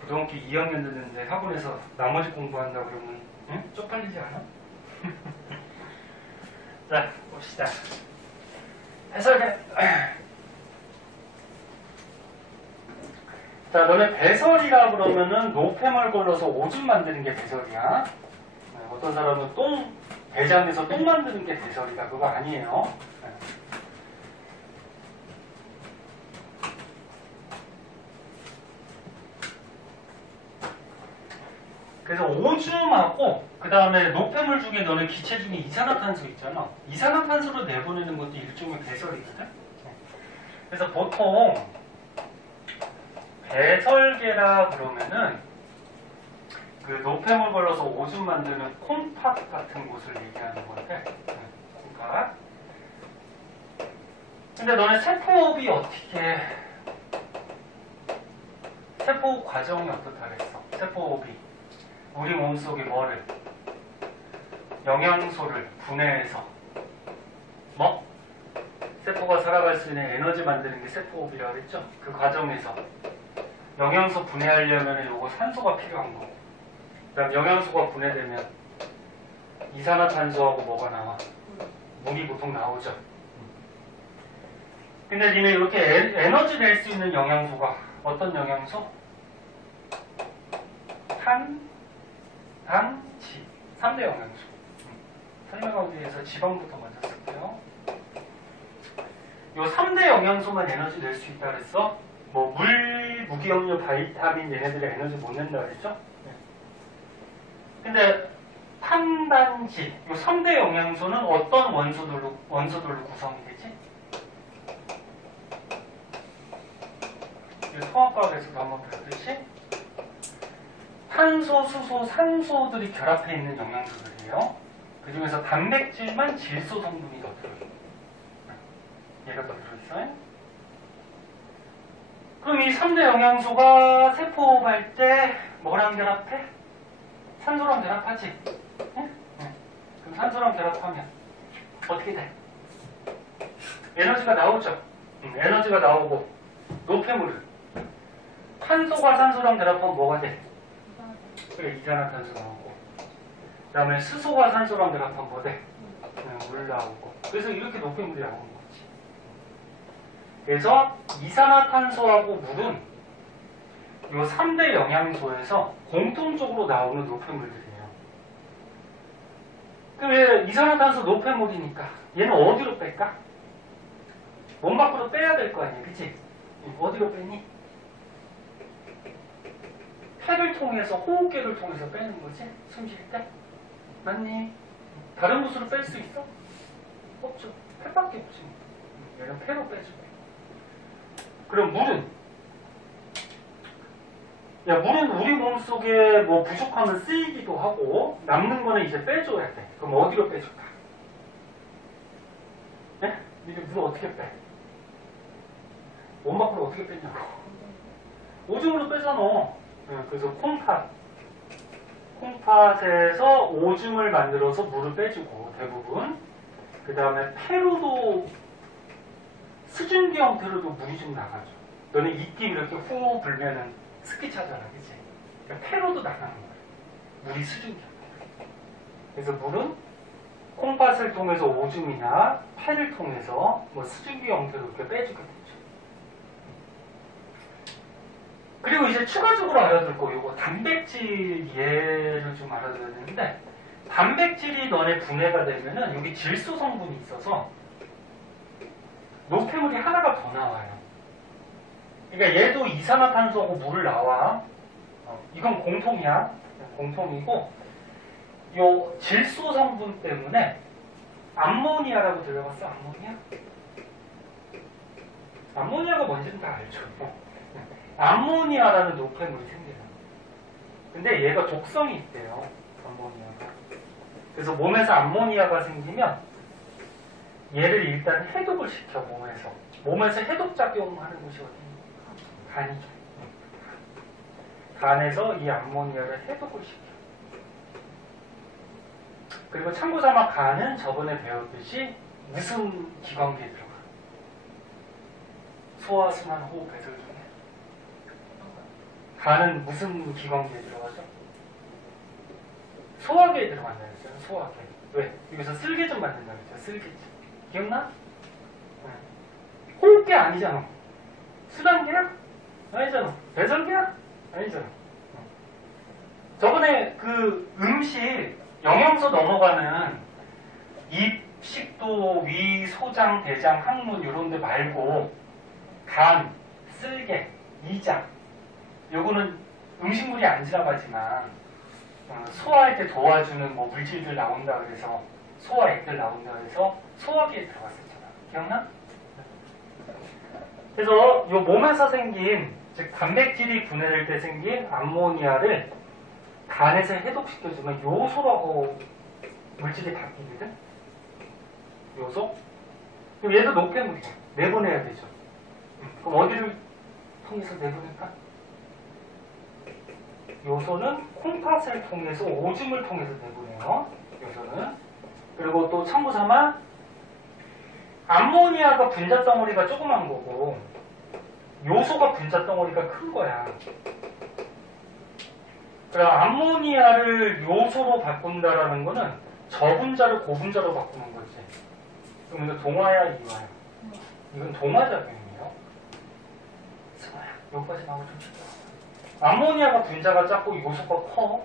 고등학교 2학년 됐는데 학원에서 나머지 공부한다 그러면 응? 쪽팔리지 않아? 자, 봅시다. 해설계. 자, 너네 배설이라 그러면은 노폐물 걸러서 오줌 만드는 게 배설이야. 어떤 사람은 배장에서 똥 만드는 게 배설이다. 그거 아니에요. 그래서 오줌하고 그 다음에 노폐물 중에 너네 기체 중에 이산화탄소 있잖아. 이산화탄소를 내보내는 것도 일종의 배설이거든. 그래서 보통 배설계라 그러면은 그 노폐물 걸러서 오줌 만드는 콩팥 같은 곳을 얘기하는 건데, 콩팥. 근데 너네 세포업이 어떻게, 세포업 과정이 어떻다 그랬어? 세포업이 우리 몸속에 뭐를, 영양소를 분해해서 뭐? 세포가 살아갈 수 있는 에너지 만드는 게 세포업이라고 그랬죠? 그 과정에서 영양소 분해하려면 요거 산소가 필요한 거고, 그 다음 영양소가 분해되면 이산화탄소하고 뭐가 나와? 물이 보통 나오죠. 근데 니네 이렇게 에너지 낼 수 있는 영양소가 어떤 영양소? 단, 지, 3대 영양소. 설명하기 위해서 지방부터 먼저 쓸게요. 요 3대 영양소만 에너지 낼 수 있다 그랬어? 뭐 물, 무기염료, 바이타민 얘네들이 에너지 못 낸다 그랬죠? 근데 탄단지, 이 3대 영양소는 어떤 원소들로 구성이 되지? 이 성악과학에서도 한번 배웠듯이 탄소, 수소, 산소들이 결합해 있는 영양소들이에요. 그 중에서 단백질만 질소 성분이 더 들어있어요. 얘가 더 들어있어요. 그럼 이 3대 영양소가 세포할 때 뭐랑 결합해? 산소랑 결합하지? 응? 응. 그럼 산소랑 결합하면 어떻게 돼? 에너지가 나오죠? 에너지가 나오고 노폐물은 탄소가 산소랑 결합하면 뭐가 돼? 그래, 이산화탄소 나오고 그 다음에 수소가 산소랑 결합하면 뭐 돼? 물 나오고. 그래서 이렇게 노폐물이 나오는 거지. 그래서 이산화탄소하고 물은 이 3대 영양소에서 공통적으로 나오는 노폐물들이에요. 왜 이산화탄소 노폐물이니까 얘는 어디로 뺄까? 몸 밖으로 빼야 될 거 아니야, 그치? 어디로 빼니? 폐를 통해서, 호흡기를 통해서 빼는 거지? 숨 쉴 때? 맞니? 다른 곳으로 뺄 수 있어? 없죠. 폐밖에 없지. 얘는 폐로 빼줘. 그럼 물은? 야, 물은 우리 몸속에 뭐 부족하면 쓰이기도 하고 남는 거는 이제 빼줘야 돼. 그럼 어디로 빼줄까? 네? 이제 물 어떻게 빼? 몸 밖으로 어떻게 빼냐고. 오줌으로 빼잖아. 네, 그래서 콩팥, 콩팥에서 오줌을 만들어서 물을 빼주고 대부분. 그 다음에 폐로도 수증기 형태로도 물이 좀 나가죠. 너네 입김 이렇게 후 불면은 습기 차잖아, 그치? 그러니까 폐로도 나가는 거야. 물이 수증기 형태. 그래서 물은 콩팥을 통해서 오줌이나 폐를 통해서 뭐 수증기 형태로 이렇게 빼주게 되죠. 그리고 이제 추가적으로 알아둘 거, 이거 단백질 예를 좀 알아둬야 되는데, 단백질이 너네 분해가 되면은 여기 질소 성분이 있어서 노폐물이 하나가 더 나와요. 그러니까 얘도 이산화탄소하고 물을 나와. 이건 공통이야. 공통이고, 요 질소 성분 때문에 암모니아라고 들어봤어? 암모니아? 암모니아가 뭔지는 다 알죠. 암모니아라는 노폐물이 생겨요. 근데 얘가 독성이 있대요. 암모니아가. 그래서 몸에서 암모니아가 생기면 얘를 일단 해독을 시켜, 몸에서. 몸에서 해독작용하는 곳이 어디니? 간이죠. 간에서 이 암모니아를 해독을 시켜. 그리고 참고삼아 간은 저번에 배웠듯이 무슨 기관계에 들어가? 소화, 순환, 호흡, 배설 중에. 간은 무슨 기관계에 들어가죠? 소화계에 들어간다 그랬죠. 소화계. 왜? 여기서 쓸개좀 만든다 그랬죠. 쓸개좀. 기억나? 네. 호흡계 아니잖아. 순환계야? 아니잖아. 배설계야? 아니잖아. 저번에 그 음식 영양소 넘어가는 입, 식도, 위, 소장, 대장, 항문 이런 데 말고 간, 쓸개, 이장 요거는 음식물이 안 지나가지만 소화할 때 도와주는 뭐 물질들 나온다 그래서 소화액들 나온다 그래서 소화기에 들어갔었잖아. 기억나? 그래서 요 몸에서 생긴 즉 단백질이 분해될 때 생긴 암모니아를 간에서 해독시켜주면 요소라고 물질이 바뀌거든? 요소? 그럼 얘도 노폐물이야. 내보내야 되죠. 그럼 어디를 통해서 내보낼까? 요소는 콩팥을 통해서 오줌을 통해서 내보내요. 요소는. 그리고 또 참고삼아 암모니아가 분자 덩어리가 조그만 거고 요소가 분자 덩어리가 큰 거야. 그러니까 암모니아를 요소로 바꾼다라는 거는 저분자를 고분자로 바꾸는 거지. 그럼 이거 동화야, 이화야? 이건 동화작용이에요. 승아야, 여기까지 나오면 좀 쉽다. 암모니아가 분자가 작고 요소가 커.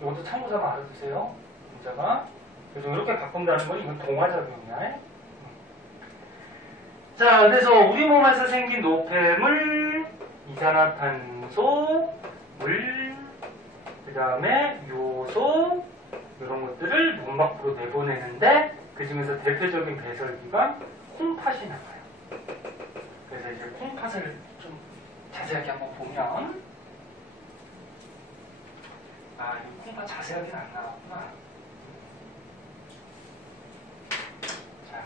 이것도 참고자만 알아두세요. 분자가. 그래서 이렇게 바꾼다는 건 이건 동화작용이야. 자, 그래서 우리 몸에서 생긴 노폐물, 이산화탄소, 물, 그 다음에 요소, 이런 것들을 몸 밖으로 내보내는데 그 중에서 대표적인 배설기관 콩팥이 나와요. 그래서 이제 콩팥을 좀 자세하게 한번 보면 이 콩팥 자세하게는 안 나왔구나. 자,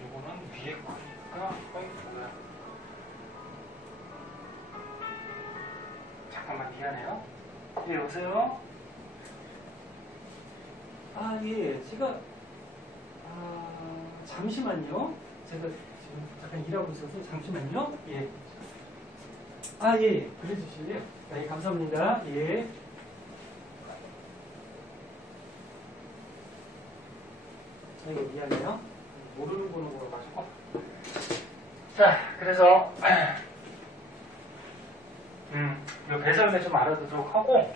이거는 위에 거니까 뭐야? 잠깐만 미안해요. 예, 여보세요? 예, 제가 잠시만요. 제가 지금 잠깐 일하고 있어서 잠시만요. 예. 예, 그래 주실래요? 예, 감사합니다. 예. 아이고, 미안해요. 모르는 번호로 가지고. 자, 그래서 이 배설매 좀 알아두도록 하고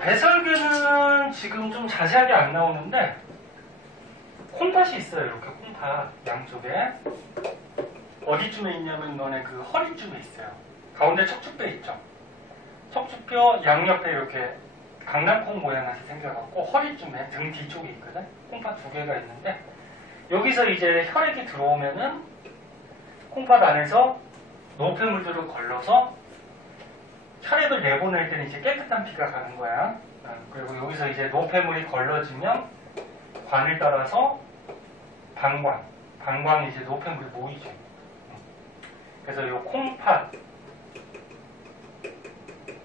배설계는 지금 좀 자세하게 안 나오는데 콩팥이 있어요. 이렇게 콩팥 양쪽에 어디쯤에 있냐면 너네 그 허리쯤에 있어요. 가운데 척추뼈 있죠. 척추뼈 양옆에 이렇게 강낭콩 모양같이 생겨갖고 허리쯤에 등 뒤쪽에 있거든. 콩팥 두 개가 있는데 여기서 이제 혈액이 들어오면은 콩팥 안에서 노폐물들을 걸러서 혈액을 내보낼 때는 이제 깨끗한 피가 가는 거야. 그리고 여기서 이제 노폐물이 걸러지면 관을 따라서 방광에 이제 노폐물이 모이죠. 그래서 요 콩팥,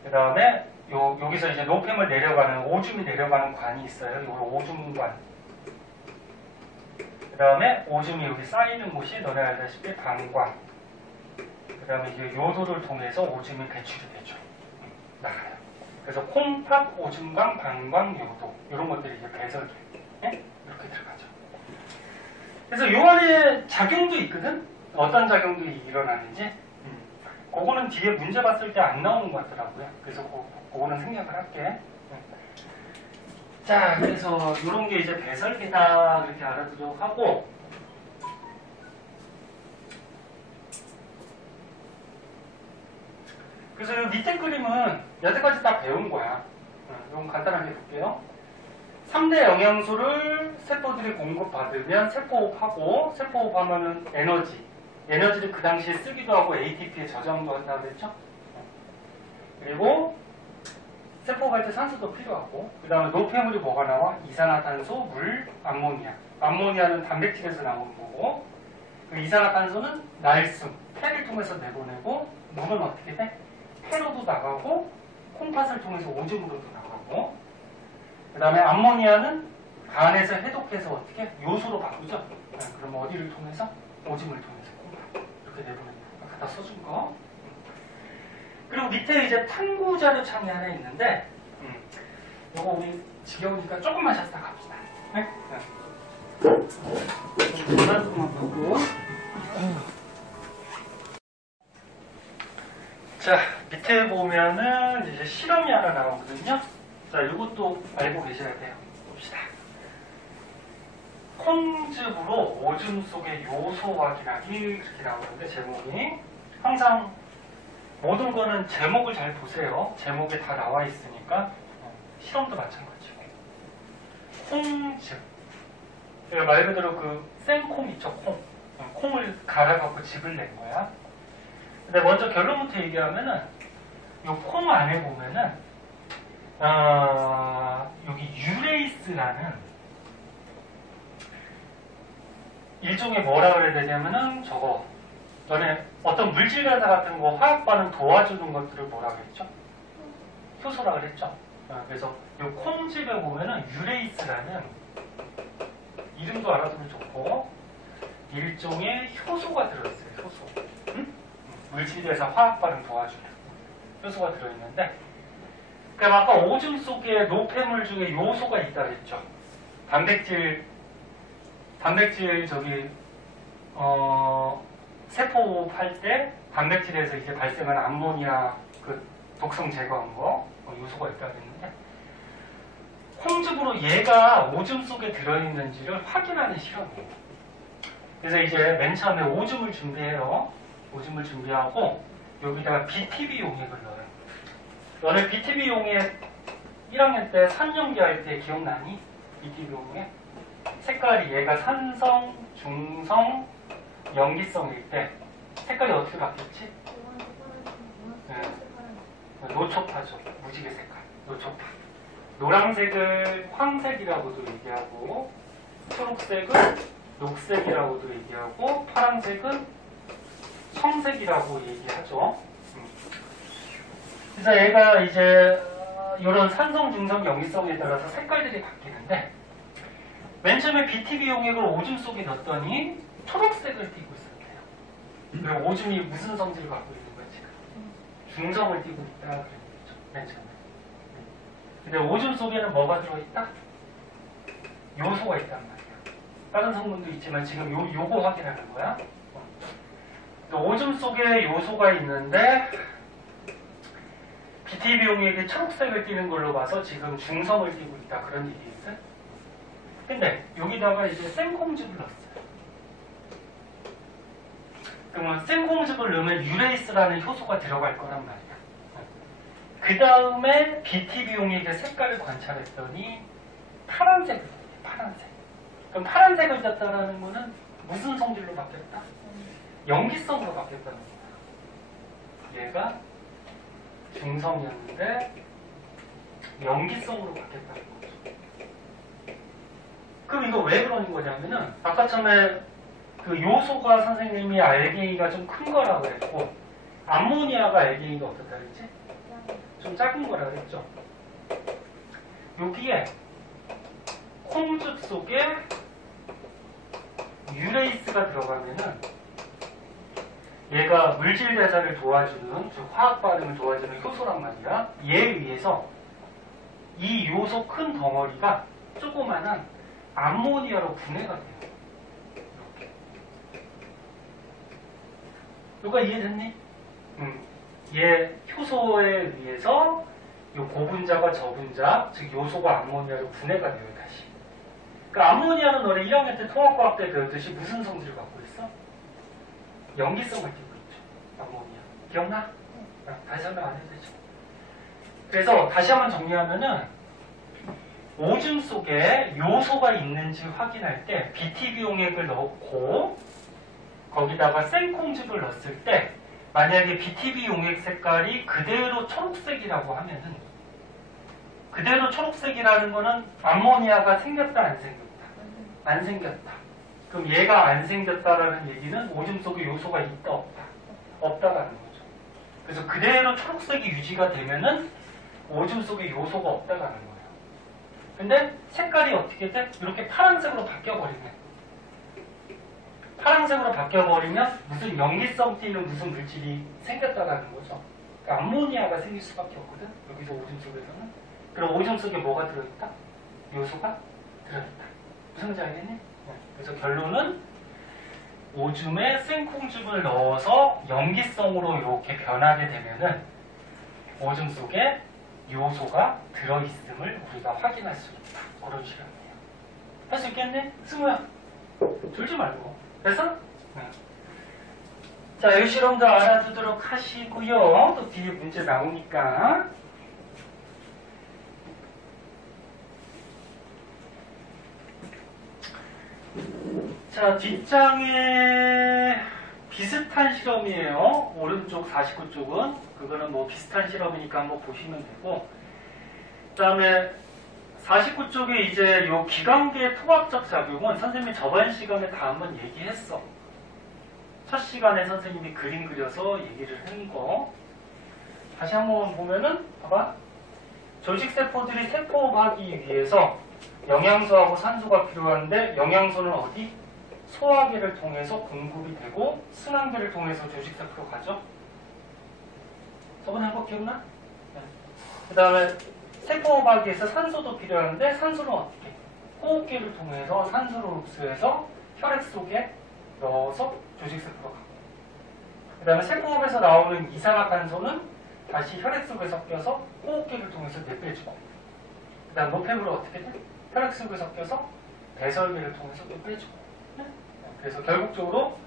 그 다음에 여기서 이제 노폐물 내려가는, 오줌이 내려가는 관이 있어요. 이걸 오줌관. 그 다음에 오줌이 여기 쌓이는 곳이 너네 알다시피 방광. 그 다음에 이제 요도를 통해서 오줌이 배출이 되죠. 나가요. 그래서 콩팥, 오줌관, 방광, 요도. 이런 것들이 이제 배설돼. 네? 이렇게 들어가죠. 그래서 요 안에 작용도 있거든? 어떤 작용들이 일어나는지. 그거는 뒤에 문제 봤을 때 안 나오는 것 같더라고요. 그래서 그거는 생략을 할게. 자, 그래서 이런 게 이제 배설계다 그렇게 알아두도록 하고, 그래서 이 밑에 그림은 여태까지 다 배운 거야. 이건 간단하게 볼게요. 3대 영양소를 세포들이 공급받으면 세포호흡하고, 세포호흡하면은 에너지를 그 당시에 쓰기도 하고 ATP에 저장도 한다고 했죠. 그리고 세포가 때 산소도 필요하고, 그 다음에 노폐물이 뭐가 나와? 이산화탄소, 물, 암모니아. 암모니아는 단백질에서 나오는 거고, 그 이산화탄소는 날숨, 폐를 통해서 내보내고, 물은 어떻게 돼? 폐로도 나가고, 콩팥을 통해서 오줌으로도 나가고, 그 다음에 암모니아는 간에서 해독해서 어떻게? 요소로 바꾸죠. 그럼 어디를 통해서? 오줌을 통해서 콩팥. 이렇게 내보내는 거. 갖다 써준 거. 그리고 밑에 이제 탐구 자료 창이 하나 있는데, 이거 우리 지겨우니까 조금만 쉬었다 갑시다. 네? 전화통만 보고. 자, 밑에 보면은 이제 실험이 하나 나오거든요. 자, 이것도 알고 계셔야 돼요. 봅시다. 콩즙으로 오줌 속의 요소 확인하기 이렇게 나오는데, 제목이 항상 모든 거는 제목을 잘 보세요. 제목에 다 나와 있으니까. 실험도 마찬가지고. 콩즙. 그러니까 말 그대로 그 생콩 있죠, 콩. 콩을 갈아갖고 즙을 낸 거야. 근데 먼저 결론부터 얘기하면은, 요 콩 안에 보면은, 여기 유레이스라는 일종의 뭐라 그래야 되냐면은, 저거, 너네 어떤 물질 간사 같은 거 화학 반응 도와주는 것들을 뭐라 그랬죠? 효소라 그랬죠? 그래서 이 콩즙에 보면은 유레이스라는 이름도 알아두면 좋고 일종의 효소가 들어있어요. 효소. 물질에서 화학 반응 도와주는 효소가 들어있는데, 그럼 아까 오줌 속에 노폐물 중에 요소가 있다 그랬죠? 단백질 저기 세포호흡할 때 단백질에서 이제 발생하는 암모니아 그 독성 제거한 거 요소가 있다고 했는데, 콩즙으로 얘가 오줌 속에 들어있는지를 확인하는 실험이에요. 그래서 이제 맨 처음에 오줌을 준비해요. 오줌을 준비하고 여기다가 BTB 용액을 넣어요. 너네 BTB 용액 1학년 때 산연기 할 때 기억나니? BTB 용액 색깔이 얘가 산성, 중성, 염기성일 때 색깔이 어떻게 바뀌었지? 네. 노초파죠. 무지개 색깔. 노초파. 노란색을 황색이라고도 얘기하고, 초록색은 녹색이라고도 얘기하고, 파란색은 청색이라고 얘기하죠. 그래서 얘가 이제 이런 산성, 중성, 염기성에 따라서 색깔들이 바뀌는데, 맨 처음에 BTB 용액을 오줌 속에 넣었더니 초록색을 띠고 있었대요. 그리고 오줌이 무슨 성질을 갖고 있는 거야, 지금? 중성을 띠고 있다. 그런 거죠. 맨 처음에. 근데 오줌 속에는 뭐가 들어있다? 요소가 있단 말이야. 다른 성분도 있지만 지금 요거 확인하는 거야. 오줌 속에 요소가 있는데 BTB 용액이 초록색을 띠는 걸로 봐서 지금 중성을 띠고 있다. 그런 얘기거든. 근데 여기다가 이제 생콩즙을 넣었어요. 그러면 생콩즙을 넣으면 유레이스라는 효소가 들어갈 거란 말이야. 그 다음에 BTB 용액의 색깔을 관찰했더니 파란색을 떴대. 파란색. 그럼 파란색을 떴다라는 거는 무슨 성질로 바뀌었다? 염기성으로 바뀌었다는 거야. 얘가 중성이었는데 염기성으로 바뀌었다는 거죠. 그럼 이거 왜 그러는 거냐면은 아까 처음에 그 요소가 선생님이 알갱이가 좀 큰 거라고 그랬고 암모니아가 알갱이가 어떻다 그랬지? 좀 작은 거라 그랬죠. 여기에 콩즙 속에 유레이스가 들어가면은 얘가 물질 대사를 도와주는, 즉 화학 반응을 도와주는 효소란 말이야. 얘에 의해서 이 요소 큰 덩어리가 조그만한 암모니아로 분해가 돼요. 이렇게. 누가 이해됐니? 얘 효소에 의해서 요 고분자가 저분자, 즉 요소가 암모니아로 분해가 돼요, 다시. 그러니까 암모니아는 너네 1학년 때 통합과학 때 배웠듯이 무슨 성질을 갖고 있어? 염기성을 띠고 있죠. 암모니아. 기억나? 다시 설명 안 해도 되죠. 그래서 다시 한번 정리하면은 오줌 속에 요소가 있는지 확인할 때 BTB 용액을 넣고 거기다가 생콩즙을 넣었을 때 만약에 BTB 용액 색깔이 그대로 초록색이라고 하면은 그대로 초록색이라는 거는 암모니아가 생겼다 안 생겼다? 안 생겼다. 그럼 얘가 안 생겼다라는 얘기는 오줌 속에 요소가 있다 없다? 없다라는 거죠. 그래서 그대로 초록색이 유지가 되면은 오줌 속에 요소가 없다라는 거예요. 근데 색깔이 어떻게 돼? 이렇게 파란색으로 바뀌어버리면 파란색으로 바뀌어버리면 무슨 염기성 띠는 무슨 물질이 생겼다라는 거죠. 그러니까 암모니아가 생길 수밖에 없거든. 여기서 오줌 속에서는. 그럼 오줌 속에 뭐가 들어있다? 요소가 들어있다. 무슨 말인지 알겠니? 네. 그래서 결론은 오줌에 생콩즙을 넣어서 염기성으로 이렇게 변하게 되면은 오줌 속에 요소가 들어있음을 우리가 확인할 수 있다. 그런 실험이에요. 할 수 있겠니? 승우야. 졸지 말고. 됐어? 네. 자, 이 실험도 알아두도록 하시고요. 또 뒤에 문제 나오니까. 자, 뒷장에 비슷한 실험이에요. 오른쪽 49쪽은. 그거는 뭐 비슷한 실험이니까 한번 보시면 되고. 그 다음에 49쪽에 이제 요 기관계 통합적 작용은 선생님이 저번 시간에 다 한번 얘기했어. 첫 시간에 선생님이 그림 그려서 얘기를 한 거. 다시 한번 보면은, 봐봐. 조직세포들이 세포호흡하기 위해서 영양소하고 산소가 필요한데, 영양소는 어디? 소화기를 통해서 공급이 되고, 순환기를 통해서 조직세포로 가죠. 저번에 한 거 기억나? 네. 그 다음에 세포호흡하기 위해서 산소도 필요한데, 산소는 어떻게? 호흡기를 통해서 산소를 흡수해서 혈액 속에 넣어서 조직세포로 가고, 그 다음에 세포호흡에서 나오는 이산화탄소는 다시 혈액 속에 섞여서 호흡기를 통해서 내빼주고, 그 다음 노폐물은 어떻게 돼? 혈액 속에 섞여서 배설기를 통해서 또 빼주고. 네? 그래서 결국적으로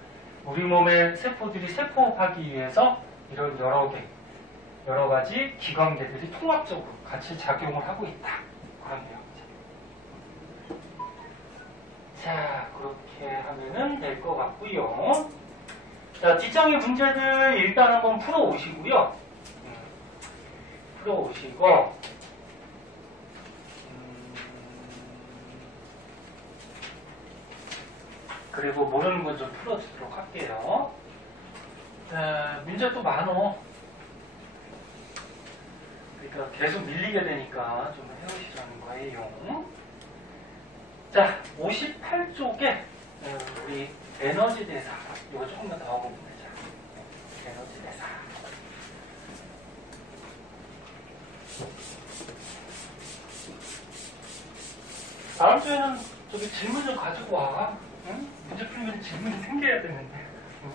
우리 몸의 세포들이 세포호흡하기 위해서 이런 여러 가지 기관계들이 통합적으로 같이 작용을 하고 있다. 그렇네요. 자, 그렇게 하면은 될 것 같고요. 자, 뒷장의 문제들 일단 한번 풀어오시고요. 풀어오시고, 그리고 모르는 건 좀 풀어주도록 할게요. 자, 문제 또 많어. 그러니까 계속 밀리게 되니까 좀 해오시라는 거예요. 자, 58쪽에 우리 에너지 대사, 이거 조금만 더 하고 보면 되죠. 에너지 대사. 다음 주에는 저기 질문 좀 가지고 와. 응? 문제 풀면 질문이 생겨야 되는데. 응?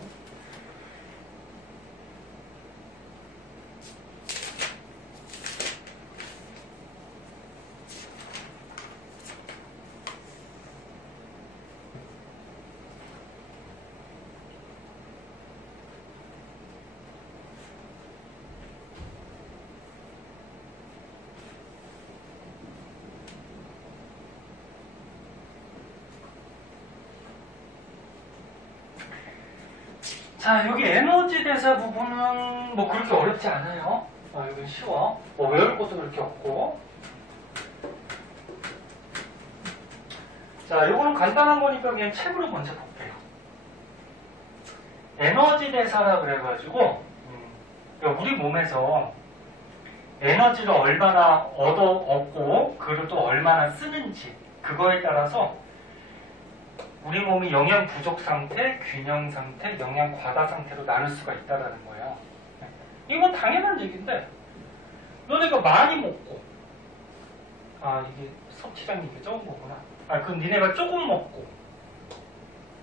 자, 여기 에너지 대사 부분은 뭐 그렇게 어렵지 않아요. 이건 쉬워. 뭐 외울 것도 그렇게 없고. 자, 이거는 간단한 거니까 그냥 책으로 먼저 볼게요. 에너지 대사라 그래가지고 그러니까 우리 몸에서 에너지를 얼마나 얻고 그걸 또 얼마나 쓰는지 그거에 따라서 우리 몸이 영양 부족 상태, 균형 상태, 영양 과다 상태로 나눌 수가 있다는 거예요. 이건 당연한 얘기인데 너네가 많이 먹고 이게 섭취량이 이게 적은 거구나. 그럼 니네가 조금 먹고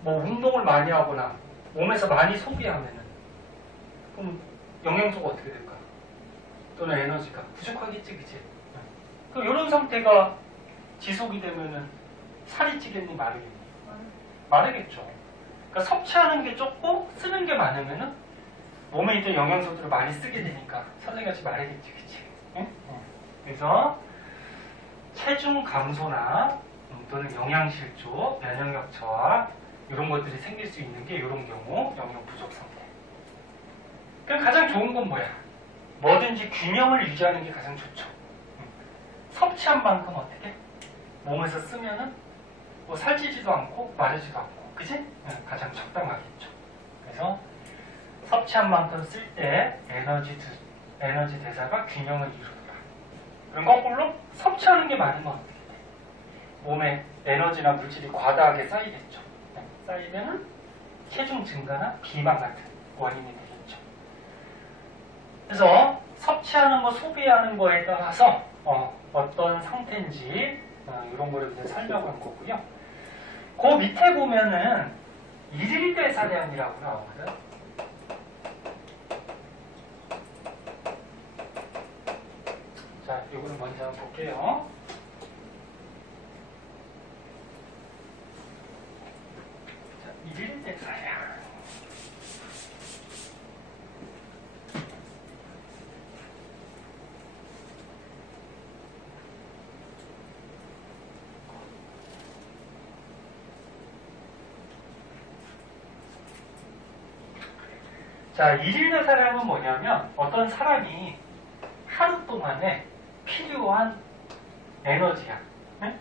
뭐 운동을 많이 하거나 몸에서 많이 소비하면은 그럼 영양소가 어떻게 될까? 또는 에너지가 부족하겠지, 그치? 그럼 이런 상태가 지속이 되면은 살이 찌겠니, 마르겠니? 마르겠죠. 그러니까 섭취하는 게 적고 쓰는 게 많으면은 몸에 있던 영양소들을 많이 쓰게 되니까 선생님같이 마르겠지, 그치? 응? 그래서 체중 감소나 또는 영양실조, 면역력 저하 이런 것들이 생길 수 있는 게 이런 경우 영양 부족 상태. 그럼 가장 좋은 건 뭐야? 뭐든지 균형을 유지하는 게 가장 좋죠. 섭취한 만큼 어떻게? 몸에서 쓰면은 뭐 살찌지도 않고 마르지도 않고, 그지? 가장 적당하겠죠. 그래서 섭취한 만큼 쓸 때 에너지 대사가 균형을 이루더라. 그럼 거꾸로 섭취하는 게 많으면 어떻게 돼? 몸에 에너지나 물질이 과다하게 쌓이겠죠. 쌓이면은 체중 증가나 비만 같은 원인이 되겠죠. 그래서 섭취하는 거, 소비하는 거에 따라서 어떤 상태인지 이런 거를 이제 설명한 거고요. 그 밑에 보면은 일일 대사량이라고 나오거든. 자, 이거는 먼저 한번 볼게요. 자, 일일 대사량. 자, 일일 대사량은 뭐냐면 어떤 사람이 하루 동안에 필요한 에너지야, 네?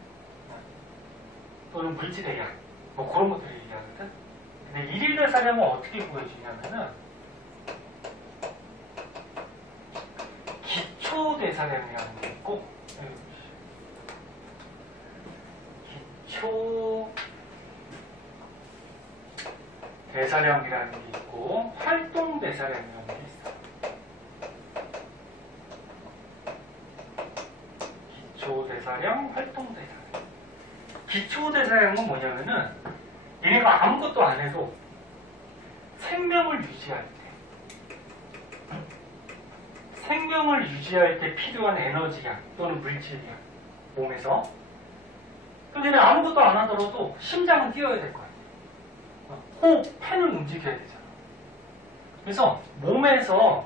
또는 물질의 양, 뭐 그런 것들을 얘기하거든. 근데 일일 대사량은 어떻게 보여주냐면은 기초 대사량이라는 게 있고, 기초 대사량이라는 게 있고 활동 대사량이라는 게 있어. 기초 대사량, 활동 대사량. 기초 대사량은 뭐냐면은 얘네가 아무것도 안 해도 생명을 유지할 때 필요한 에너지량 또는 물질량 몸에서. 근데 얘네 아무것도 안 하더라도 심장은 뛰어야 될 거야. 호흡, 팬을 움직여야 되잖아. 그래서 몸에서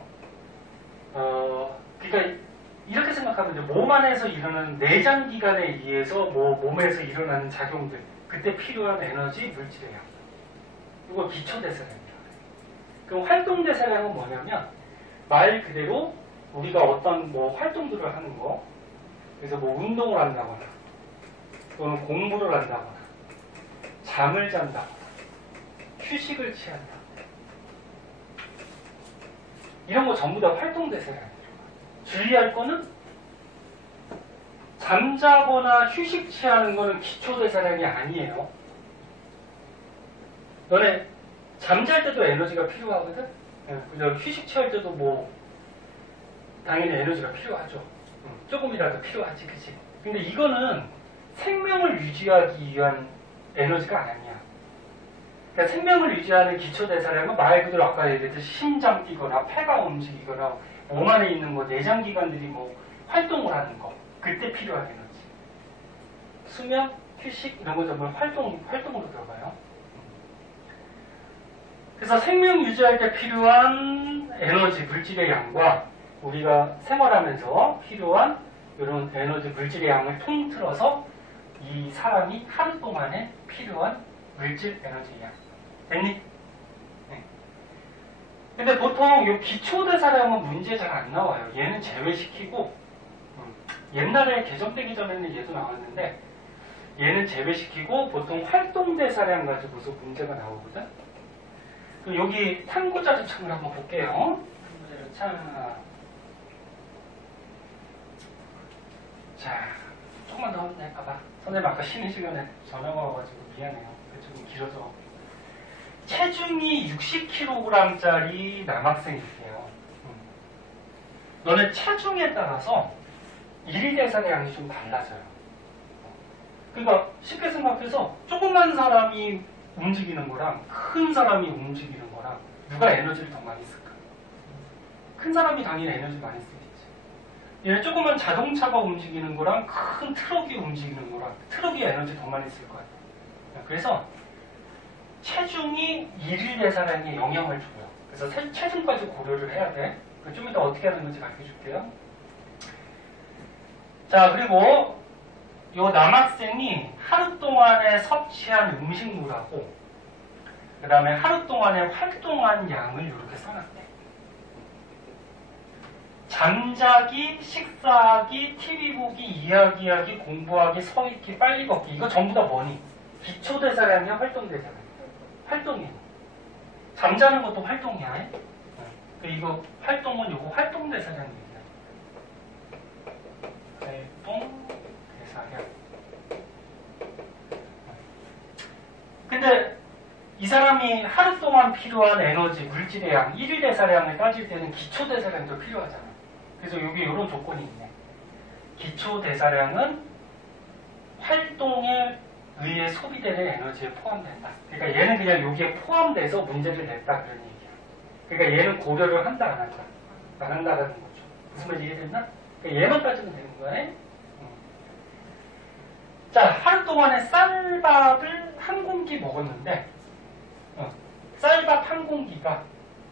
그러니까 이렇게 생각하면 돼. 몸 안에서 일어나는 내장기관에 의해서 몸에서 일어나는 작용들, 그때 필요한 에너지, 물질의 양, 이거 기초대사량이라고 해요. 그럼 활동대사량은 뭐냐면 말 그대로 우리가 어떤 활동들을 하는 거, 그래서 운동을 한다거나 또는 공부를 한다거나 잠을 잔다거나 휴식을 취한다, 이런 거 전부 다 활동대사량이에요. 주의할 거는 잠자거나 휴식 취하는 거는 기초대사량이 아니에요. 너네 잠잘 때도 에너지가 필요하거든? 그냥 휴식 취할 때도 당연히 에너지가 필요하죠. 조금이라도 필요하지, 그치? 근데 이거는 생명을 유지하기 위한 에너지가 아니야. 그러니까 생명을 유지하는 기초대사량은 말 그대로 아까 얘기했듯이 심장 뛰거나 폐가 움직이거나 몸 안에 있는 내장기관들이 활동을 하는 거, 그때 필요한 에너지. 수면, 휴식 이런 거 전부 활동으로 들어가요. 그래서 생명 유지할 때 필요한 에너지, 물질의 양과 우리가 생활하면서 필요한 이런 에너지, 물질의 양을 통틀어서 이 사람이 하루 동안에 필요한 물질, 에너지 양. 됐니? 네. 근데 보통 이 기초대사량은 문제 잘 안 나와요. 얘는 제외시키고, 옛날에 개정되기 전에는 얘도 나왔는데, 얘는 제외시키고 보통 활동대사량 가지고서 문제가 나오거든. 그럼 여기 탐구자료창을 한번 볼게요. 탐구자료창. 자, 조금만 더 할까봐. 선생님 아까 쉬는 시간에 전화가 와가지고 미안해요. 조금 길어져. 체중이 60kg짜리 남학생일게요. 너네 체중에 따라서 일일 대사량이 좀 달라져요. 그러니까 쉽게 생각해서 조그만 사람이 움직이는 거랑 큰 사람이 움직이는 거랑 누가 에너지를 더 많이 쓸까? 큰 사람이 당연히 에너지 많이 쓰겠지. 얘 조그만 자동차가 움직이는 거랑 큰 트럭이 움직이는 거랑 트럭이 에너지 더 많이 쓸 것 같아요. 그래서 체중이 일일 대사량에 영향을 줘요. 그래서 체중까지 고려를 해야 돼. 좀 이따 어떻게 하는 건지 가르쳐 줄게요. 자, 그리고 요 남학생이 하루 동안에 섭취한 음식물하고 그 다음에 하루 동안에 활동한 양을 이렇게 써놨대. 잠자기, 식사하기, TV 보기, 이야기하기, 공부하기, 서있기, 빨리 걷기 이거 전부 다 뭐니? 기초대사량이야? 활동대사량이야? 활동이야. 잠자는 것도 활동이야. 이거 활동은 요거 활동대사량이야. 활동대사량. 근데 이 사람이 하루 동안 필요한 에너지, 물질의 양, 일일 대사량을 따질 때는 기초 대사량도 필요하잖아. 그래서 여기 이런 조건이 있네. 기초 대사량은 활동에 의해 소비되는 에너지에 포함된다. 그러니까 얘는 그냥 여기에 포함돼서 문제를 냈다 그런 얘기야. 그러니까 얘는 고려를 한다 안 한다? 안 한다라는 거죠. 무슨 말인지 이해됐나? 그러니까 얘만 따지면 되는 거야. 자, 하루 동안에 쌀밥을 한 공기 먹었는데 쌀밥 한 공기가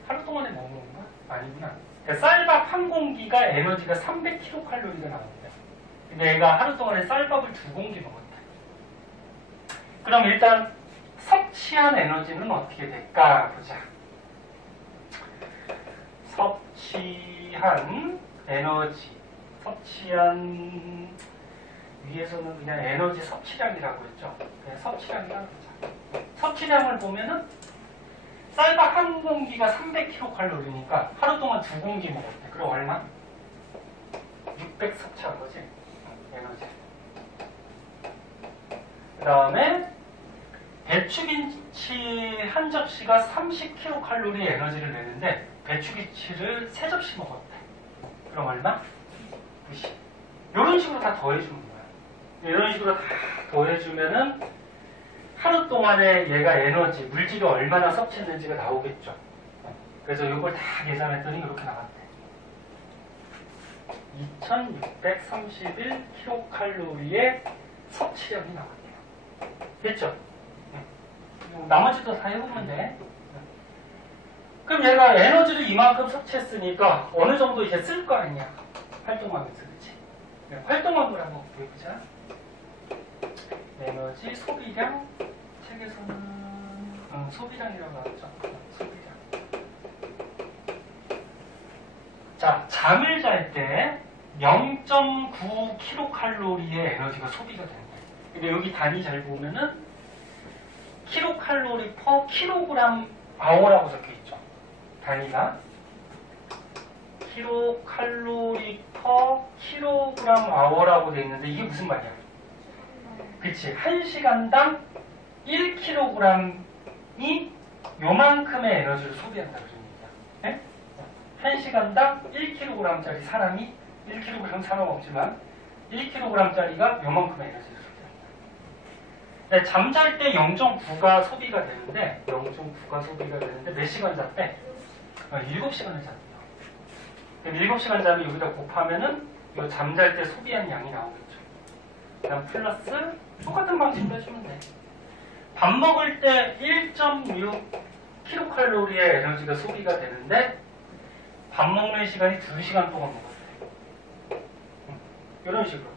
하루 동안에 먹은 건가? 아니구나. 그러니까 쌀밥 한 공기가 에너지가 300kcal가 나오는데 근데 얘가 하루 동안에 쌀밥을 2공기 먹었대. 그럼 일단 섭취한 에너지는 어떻게 될까 보자. 섭취한 에너지 섭취한 위에서는 그냥 에너지 섭취량이라고 했죠. 그냥 섭취량이라고 하자. 섭취량을 보면은 쌀밥 한 공기가 300kcal니까 하루 동안 2공기 먹었대. 그럼 얼마? 600 섭취한 거지. 에너지. 그 다음에 배추김치 한 접시가 30kcal 에너지를 내는데 배추김치를 3접시 먹었대. 그럼 얼마? 90. 이런 식으로 다 더해주는 거야. 이런 식으로 다 더해주면은 하루 동안에 얘가 에너지, 물질이 얼마나 섭취했는지가 나오겠죠. 그래서 이걸 다 계산했더니 이렇게 나왔대. 2631kcal의 섭취량이 나왔대요. 됐죠? 나머지도 다 해보면 돼. 그럼 얘가 에너지를 이만큼 섭취했으니까 어느 정도 이제 쓸 거 아니야. 활동하면서, 그치? 활동한 걸 한번 보여보자. 에너지 소비량, 책에서는 소비량이라고 나왔죠. 소비량. 자, 잠을 잘 때 0.9kcal의 에너지가 소비가 된다. 근데 여기 단위 잘 보면은 kcal per kg hour라고 적혀 있죠. 단위가 kcal per kg hour라고 되어 있는데 이게 무슨 말이야? 그치? 1시간당 1kg이 요만큼의 에너지를 소비한다 그런 얘기야. 네? 1시간당 1kg짜리 사람이 1kg 사람 없지만 1kg짜리가 요만큼의 에너지를 소비한다. 네, 잠잘 때 0.9가 소비가 되는데 0.9가 소비가 되는데 몇 시간 잤대? 7시간을 잤대요. 그럼 7시간 자면 여기다 곱하면은 요 잠잘 때 소비한 양이 나오겠죠. 그다음 플러스 똑같은 방식으로 해주면 돼. 밥 먹을 때 1.6kcal의 에너지가 소비가 되는데 밥 먹는 시간이 2시간 동안 먹었대. 이런 식으로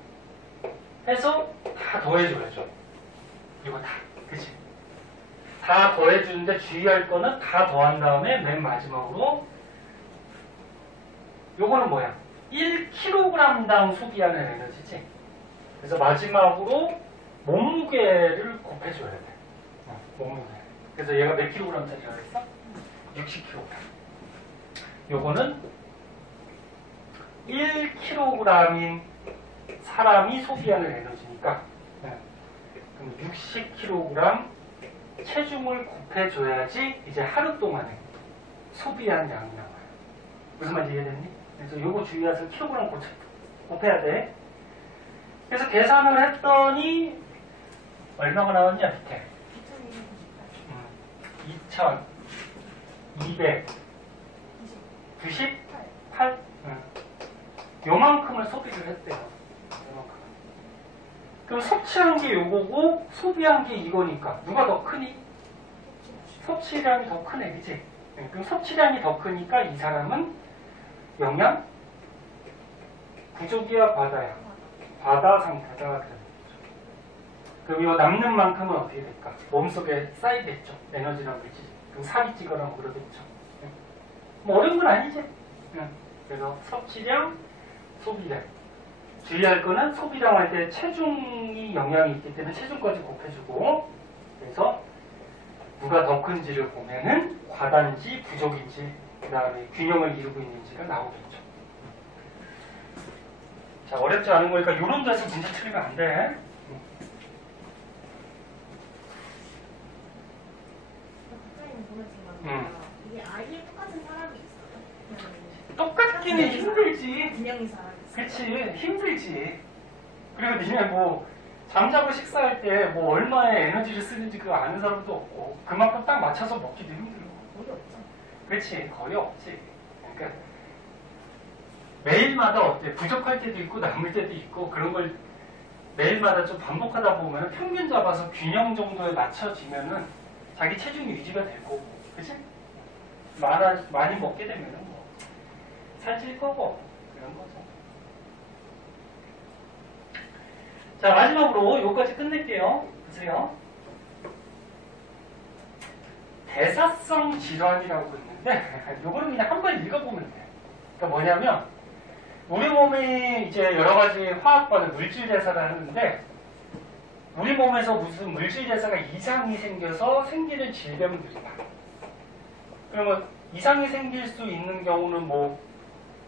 해서 다 더해줘야죠. 이거 다, 그치? 다 다 더해주는데 주의할 거는 다 더한 다음에 맨 마지막으로 요거는 뭐야? 1kg당 소비하는 에너지지. 그래서 마지막으로 몸무게를 곱해줘야 돼. 몸무게. 그래서 얘가 몇 킬로그램짜리라고 했어? 60kg. 요거는 1kg인 사람이 소비하는 에너지니까 그럼 60kg 체중을 곱해줘야지 이제 하루 동안에 소비한 양이 나와요. 무슨 말인지 이해됐니? 그래서 요거 주의해서 킬로그램 곱해야 돼. 그래서 계산을 했더니 얼마가 나왔냐 밑에 2298 요만큼을 소비를 했대요. 요만큼. 그럼 섭취한 게 요거고 소비한 게 이거니까 누가 더 크니? 섭취량이 더 크네, 그치? 그럼 섭취량이 더 크니까 이 사람은 영양 부족이야 과다야? 과다 상태다. 그런 거죠. 그럼 이 남는 만큼은 어떻게 될까? 몸속에 쌓이겠죠. 에너지랑 물질. 그럼 살이 찌거나 뭐 그러겠죠. 뭐 어려운 건 아니지. 그래서 섭취량, 소비량. 주의할 거는 소비량 할 때 체중이 영향이 있기 때문에 체중까지 곱해주고, 그래서 누가 더 큰지를 보면은 과다인지 부족인지, 그 다음에 균형을 이루고 있는지가 나오겠죠. 자, 어렵지 않은 거니까 이런 데서 문제 틀리면 안 돼. 이게 아예 똑같은 사람이 있어요? 똑같기는 힘들지. 분명히 사람이 있어요? 그치, 힘들지. 그리고 니네 뭐 잠자고 식사할 때 뭐 얼마의 에너지를 쓰는지 그거 아는 사람도 없고 그만큼 딱 맞춰서 먹기도 힘들고. 거의 없죠. 그렇지, 거의 없지. 그러니까 매일마다 어때? 부족할 때도 있고 남을 때도 있고 그런 걸 매일마다 좀 반복하다 보면 평균 잡아서 균형 정도에 맞춰지면은 자기 체중이 유지가 될 거고, 그치? 많이 먹게 되면은 뭐 살찔 거고 그런 거죠. 자, 마지막으로 요거까지 끝낼게요. 보세요. 대사성 질환이라고 있는데 요거는 그냥 한번 읽어보면 돼. 그러니까 뭐냐면 우리 몸이 이제 여러 가지 화학반을 물질 대사를 하는데 우리 몸에서 무슨 물질 대사가 이상이 생겨서 생기는 질병들이다. 그러면 이상이 생길 수 있는 경우는 뭐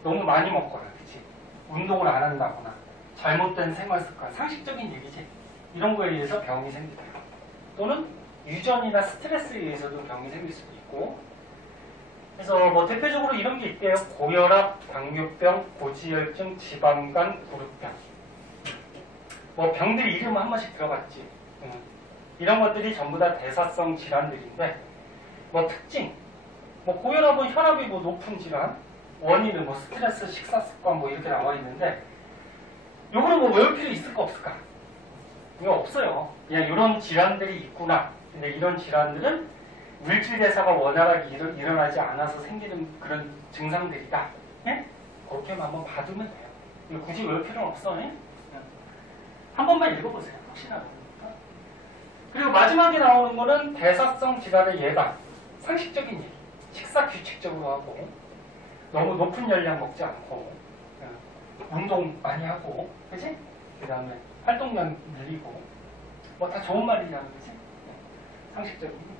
너무 많이 먹거나, 그치? 운동을 안 한다거나, 잘못된 생활 습관, 상식적인 얘기지. 이런 거에 의해서 병이 생기다. 또는 유전이나 스트레스에 의해서도 병이 생길 수도 있고. 그래서 뭐 대표적으로 이런 게 있대요. 고혈압, 당뇨병, 고지혈증, 지방간, 부르병. 뭐 병들 이름 한 번씩 들어봤지. 이런 것들이 전부 다 대사성 질환들인데 뭐 특징, 뭐 고혈압은 혈압이 뭐 높은 질환, 원인은 뭐 스트레스, 식사 습관 뭐 이렇게 나와 있는데 요거는 뭐 외울 필요 있을까 없을까? 이거 없어요. 그냥 이런 질환들이 있구나. 근데 이런 질환들은 물질 대사가 원활하게 일어나지 않아서 생기는 그런 증상들이다. 예? 그렇게만 한번 봐두면 돼요. 이거 굳이 외울 필요는 없어. 예? 한 번만 읽어보세요. 혹시나. 그리고 마지막에 나오는 거는 대사성 질환의 예방. 상식적인 얘기. 식사 규칙적으로 하고 너무 높은 열량 먹지 않고 운동 많이 하고, 그치? 그 다음에 활동량 늘리고 뭐 다 좋은 말이라는 거지. 상식적인.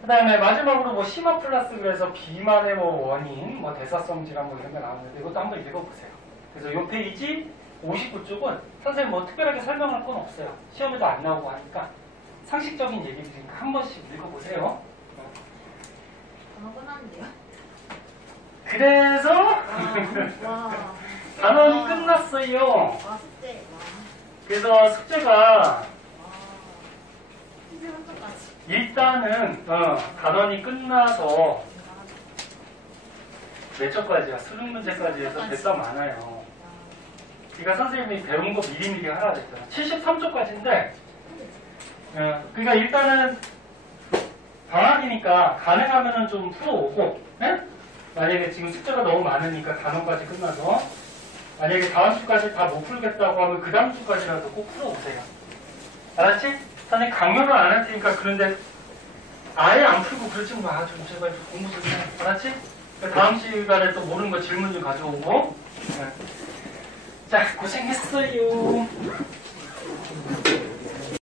그 다음에 마지막으로 뭐 심화 플러스 그래서 비만의 뭐 원인, 뭐 대사성 질환 뭐 이런 게 나오는데 이것도 한번 읽어보세요. 그래서 요 페이지 59쪽은 선생님 뭐 특별하게 설명할 건 없어요. 시험에도 안 나오고 하니까 상식적인 얘기들이니까 한 번씩 읽어보세요. 단어가 그래서 와. 단원이 끝났어요. 와, 숙제. 와. 그래서 숙제가 와. 이제 한쪽까지. 일단은 단원이 끝나서 몇 쪽까지야? 수능 문제까지 해서 대사 많아요. 그러니까 선생님이 배운 거 미리미리 하라 그랬잖아. 73쪽까지인데 그러니까 일단은 방학이니까 가능하면은 좀 풀어오고, 네? 만약에 지금 숙제가 너무 많으니까 단원까지 끝나서 만약에 다음 주까지 다 못 풀겠다고 하면 그 다음 주까지라도 꼭 풀어오세요. 알았지? 선생님 강요를 안 할 테니까 그런데 아예 안 풀고 그러지 마. 좀 제발 좀 공부 좀 해. 알았지? 다음 시간에 또 모르는 거 질문 좀 가져오고. 자, 고생했어요.